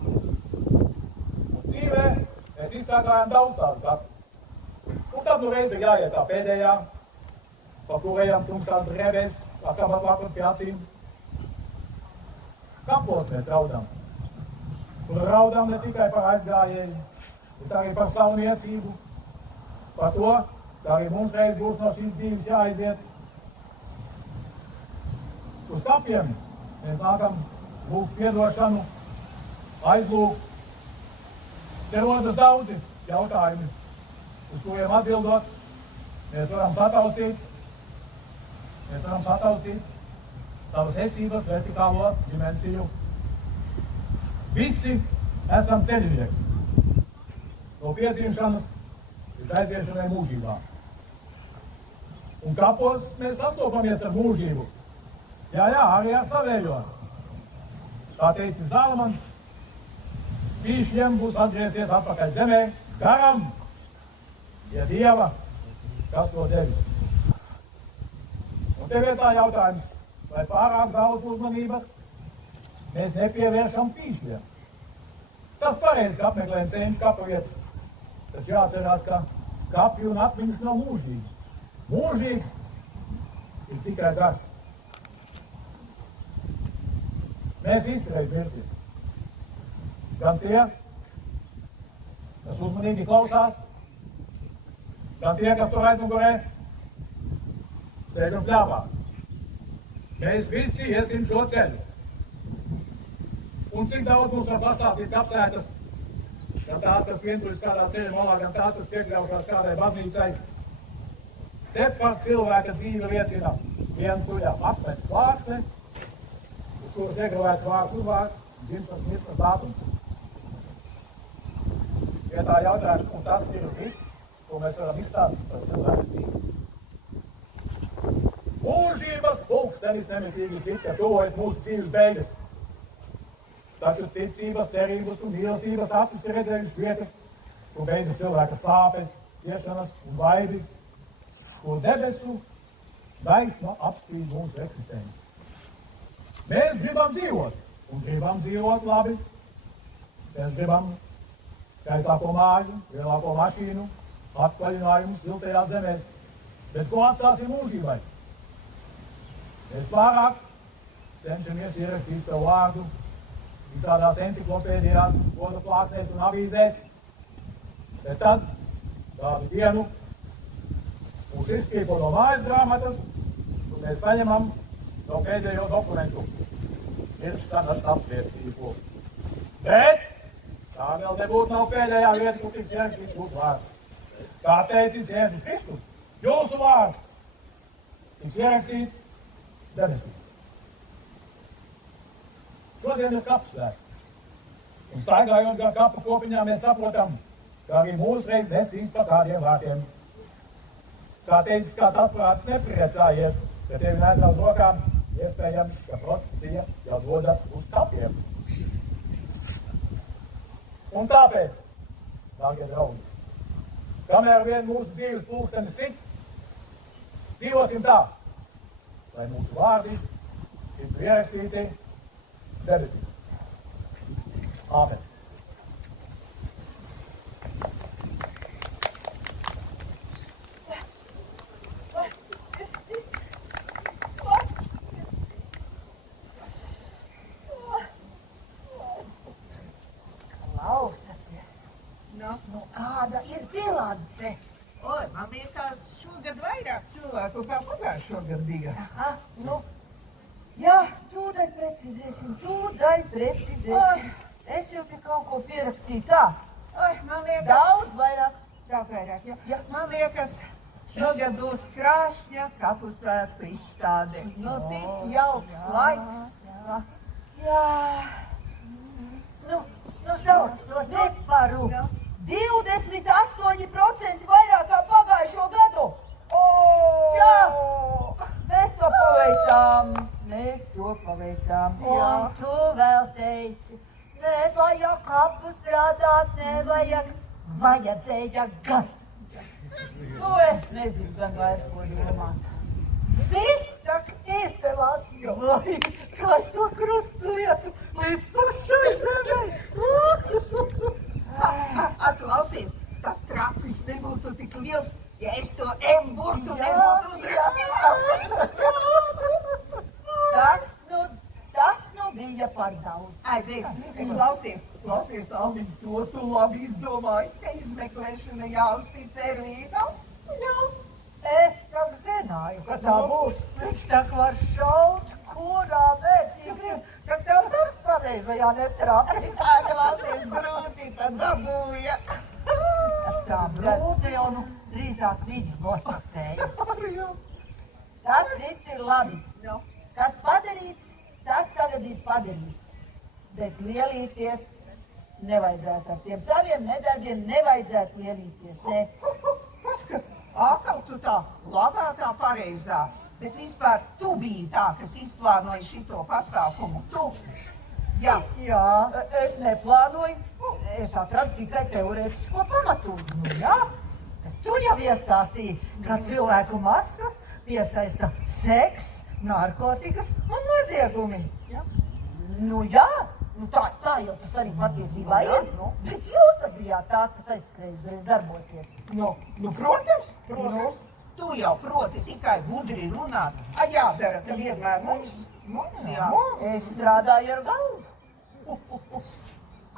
Un dzīvē mēs izstrādājam daudz tādu taku. Un tad nu reiz ir jāiet tā pēdējā, pa kurējām tumšās drēbēs, pa kabatlākot pie acīm. Kapos mēs raudam. Un raudam ne tikai par aizgājēju, bet arī par savu niecību, par to, ka arī mums reiz būs no šīs dzīves jāaiziet. Uz kapiem mēs nākam lūgt piedošanu, aizlūgt. Te rodas daudzi jautājumi, uz kuriem atbildot, mēs varam sataustīt savas esības vertikālo dimensiju. Visi esam ceļinieki. No piedzimšanas līdz aiziešanai mūžībā. Un kapos mēs sastopamies ar mūžību. Jā, arī ar savējo. Tā teica Zalamans, pīšļiem būs atgriezties atpakaļ zemē, garam, ja Dieva, kas to devis. Un te vietā jautājums, vai pārāk daudz uzmanības mēs nepievēršam pīšļiem. Tas pareizi, ka apmeklējam senču kapu vietas, taču jāatcerās, ka kapi un atmiņas nav mūžīgi. Mūžīgs ir tikai gars. Mēs visi reiz mirsim. Gan tie, kas uzmanīgi klausās, gan tie, kas tur aizmugurē, sēž un pļāpā. Mēs visi iesim šo ceļu. Un cik daudz mums var pastāstīt kapsētas, gan tās, kas vientuļas kādā ceļa malā, gan tās, kas piekļaušās kādai baznīcai. Te par cilvēka dzīvi liecina vientuļa akmens plāksne, uz kuras iegravēts vārds uzvārds, dzimtas mirtas datums. Vietā jautājums, un tas ir viss, ko mēs varam izstāstīt par cilvēka dzīvi. Mūžības pulkstenis nemitīgi sit, ka tuvojas mūsu dzīves beigas. Taču ticības, cerības un mīlestības acis ir redzējušas vietas, kur beidzas cilvēka sāpes, ciešanas un baidi, kur debesu gaisma apspīd mūsu eksistenci. Mēs gribam dzīvot, un gribam dzīvot labi. Mēs gribam skaistāko māju, lielāko mašīnu, atvaļinājumus siltajās zemēs. Bet ko atstāsim mūžībai? Mēs pārāk cenšamies ierakstīt savu vārdu visādās enciklopēdijās, goda plāksnēs un avīzēs. Bet tad, kādu dienu, mūs izkīpo no mājas grāmatas, un mēs saņemam to pēdējo dokumentu. Mirštanas apspriestību. Bet tā vēl nebūtu nav pēdējā vieta, kur tiks ierakstīts jūsu vārds. Kā teicis Jēzus Kristus, jūsu vārds tiks ierakstīts debesīs. Šodien ir kapu svētki. Un staigājot gar kapu kopiņā, mēs saprotam, ka arī mūsu reiz nesīs pa kādiem vārtiem. kā teicis kāds asprāts, nepriecājies, ja tevi nesā uz rokām, iespējams, ka procesija jau dodas uz kapiem. Un tāpēc, dārgie draugi, kamēr vien mūsu dzīves pulkstenis sit, dzīvosim tā, lai mūsu vārdi tiktu ierakstīti debesīs. Āmen. Klausaties, nu kāda ir bilance? Oi, man liekas, šogad vairāk cilvēku kā pagājušo gadu bija. Aha, nu, Jā, tūdaļ precizēsim. Es jau pie kaut ko pierakstīju tā. Oi, man liekas, Daudz vairāk. daudz vairāk, jā. Man liekas, šogad būs krāšņa kapu svētku izstāde. Nu, tik jauks laiks. Jā. Nu, sauc to ciparu. 28% vairāk kā pagājušo gadu. Jā, mēs to paveicām. Un tu vēl teici, nevajag kapu strādāt, vajadzēja gan. Nu, es nezinu, gan vairs, ko domāt. Viss tak izdevās, jo kas to krustu lietu līdz pašai zemei. Klausies, tas tracis nebūtu tik liels, ja es to M-burtu nebūtu uzrakstījis. Tas nu bija par daudz. Ai, klausies, Aldi, to tu labi izdomāji, ka izmeklēšana jāuztic Ervīnam. Jā. Es tak zināju, ka tā būs. Viņš tak var šaut, kurā mērķī grib, ka tev tad pareizajā netrāpīs. Ai, klausies, grūti tad dabūja. Tā brūte jau nu drīzāk viņa noķapēja. Tas viss ir labi. Kas padarīts, tas tagad ir padarīts. Bet lielīties nevajadzētu ar tiem saviem nedarbiem, nevajadzētu lielīties. Ne? Akal tu tā labā, tā pareizā, bet vispār tu biji tā, kas izplānoja šito pasākumu. Tu. Jā. Es neplānoju. Es atradu tikai teorētisko pamatu. Nu jā, bet tu jau iestāstīji, ka cilvēku masas piesaista seks, narkotikas un noziegumi. Nu jā, tā jau tas arī patiesībā ir. Bet jūs tad bijāt tās, kas aizskrēja uzreiz darboties. Nu, protams. Tu jau proti tikai gudri runāt. Jādara, ka vienmēr mums jā. Es strādāju ar galvu.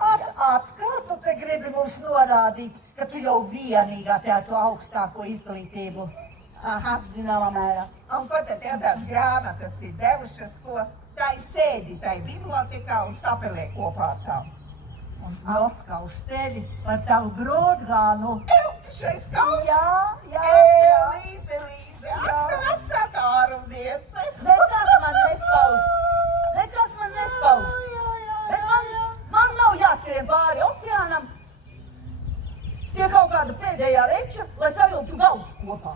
Atkal tu te gribi mums norādīt, ka tu jau vienīgā te ar to augstāko izglītību. Aha, zināmā mērā. Un ko tad tās grāmatas ir devušas, ko tai sēdi tai bibliotekā un sapelē kopā ar tām? Un noskauž tevi par tavu brūdgānu. Šeit skauž? Jā. Līze, vecā ārumniece. Nekas man neskauž. Bet man nav jāskrien pāri okeānam pie kaut kāda pēdējā veča, lai sajūtu galvas kopā.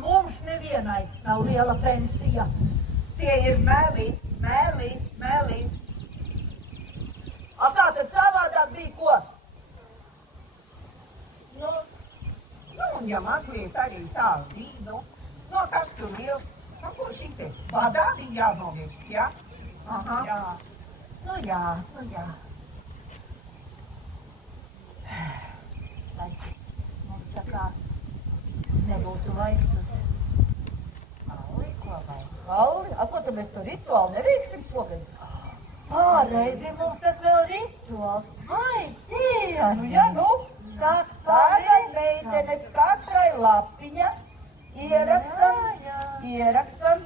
Mums nevienai nav liela pensija. Tie ir meli. Kā tad savādāk bija ko? Nu, un ja mazliet arī tā bija, kas tur liels, ko šitie vadā bija jānomirst, jā? Aha. Nu jā. Lai mums sakā nebūtu laiks uz kauli, ko vajag? Kauli? Ko tad mēs to rituālu neveiksim šogad? Pārreizi mums tad vēl rituāls. Vai, Diena! Tagad meitenes katrai lapiņa ierakstam,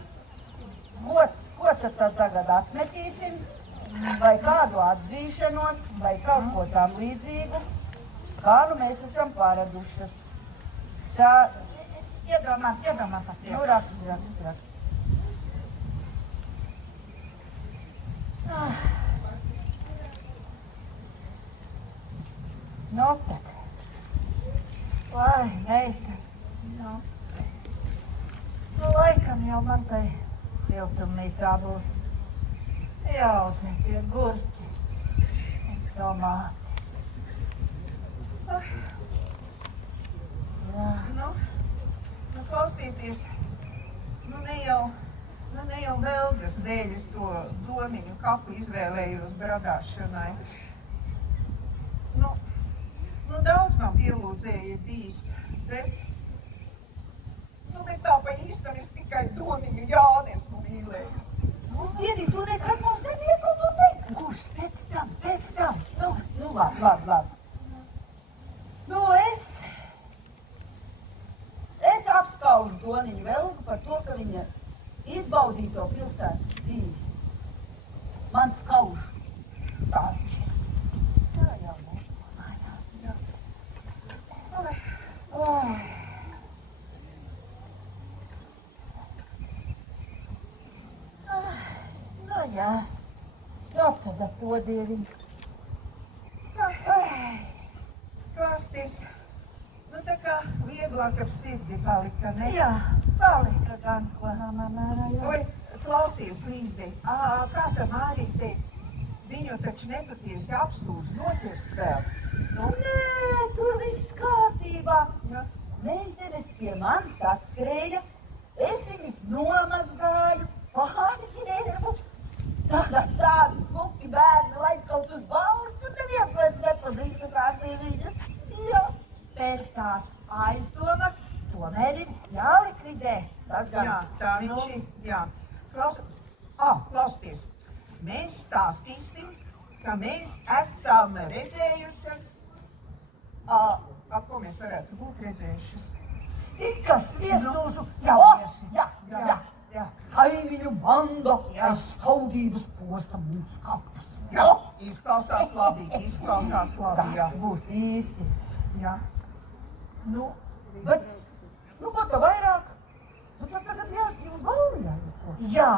ko tad tagad atmetīsim, vai kādu atzīšanos, vai kaut ko tam līdzīgu, kā nu mēs esam pāradušas. Tā, iedomā pat. Raksti. Nu tad. Vai, meitenes, jau man tai siltumnīcā būs jāaudzētie gurķi, tomāti. Jā. Nu, klausieties, ne jau Velgas dēļ es to Doniņu kapu izvēlējos bradāšanai. Nu, daudz man pielūdzēja bijis, bet tā pa īstam es tikai Doniņu Jāni esmu mīlējusi. Diedi, tu nekad mums nebija kaut ko teikt. Kurš pēc tam? Nu, labi. Nu, es apskaužu Doniņu Velgu par to, ka viņa izbaudīja to pilsētas dzīvi. Man skauž. Tā viņš ir. Tā jau mēs domājām. Nu jā, kā tad ar to dieviņu? Klasties, nu tā kā vieglāk ap sirdi palika, ne? Jā, palika gan ko mērā, jā. Oi, klausies, Līze, kā tā Mārīte, viņu taču nepatiesi apsūdz noķerst vēl. Nu? Nē, tur viss kārtībā. Ja. Meitenes pie manis atskrēja, es viņas nomazgāju, pārķinēju. Tagad tādi smuki bērni laid kaut uz balles, tur neviens vairs nepazīst, ka tās ir viņas. Jā. Bet tās aizdomas tomēr ir jālikvidē. Tas gan. Jā, tā viņš ir, jā. Klausieties, mēs stāstīsim, ka mēs esam redzējušas, ko mēs varētu būt redzējušas? Ikas viestūžu jaunieši. Jā. Kaimiņu banda aiz skaudības posta mūsu kapus. Jā, izklausās labi, jā. Tas būs īsti. Jā. Nu, bet, ko tā vairāk? Nu, tad tagad jāķi uz balli jājuko. Jā,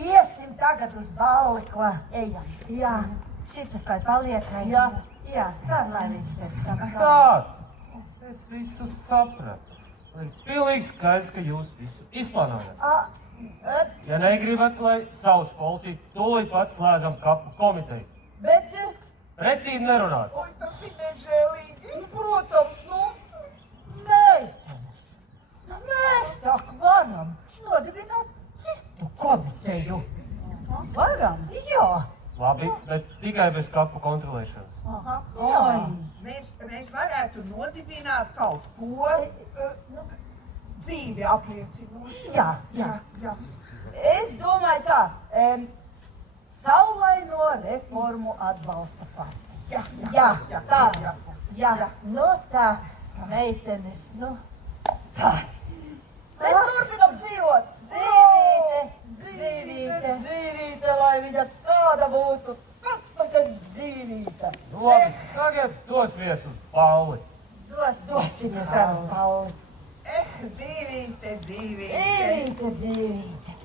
iesim tagad uz balli, ko? Ejam. Jā, šitas vai paliek, vai? Jā. Jā, tā lai viņš te Stāt! Es visu sapratu. Ir pilnīgi skaidrs, ka jūs visu izplānojat. Ja negribat, lai sauc policiju, tūlīt pat slēdzam kapu komiteju. Bet, Pretī nerunāt. Oi, tas ir nežēlīgi. protams, meitenes. Mēs tak varam nodibināt citu komiteju. varam. Jā. Labi, bet tikai bez kapu kontrolēšanas. Aha, Oi. Mēs varētu nodibināt kaut ko, dzīvi apliecinošu. Jā. Es domāju tā, saulaino reformu atbalsta partija. Jā. Nu tā, meitenes, nu. Tā. Mēs turpinam dzīvot. Dzīvīte, lai viņa tāda būtu. Kad dzīvīte. Labi, tagad dosimies uz balli. Dosimies ar balli. Dzīvīte. Dzīvīte.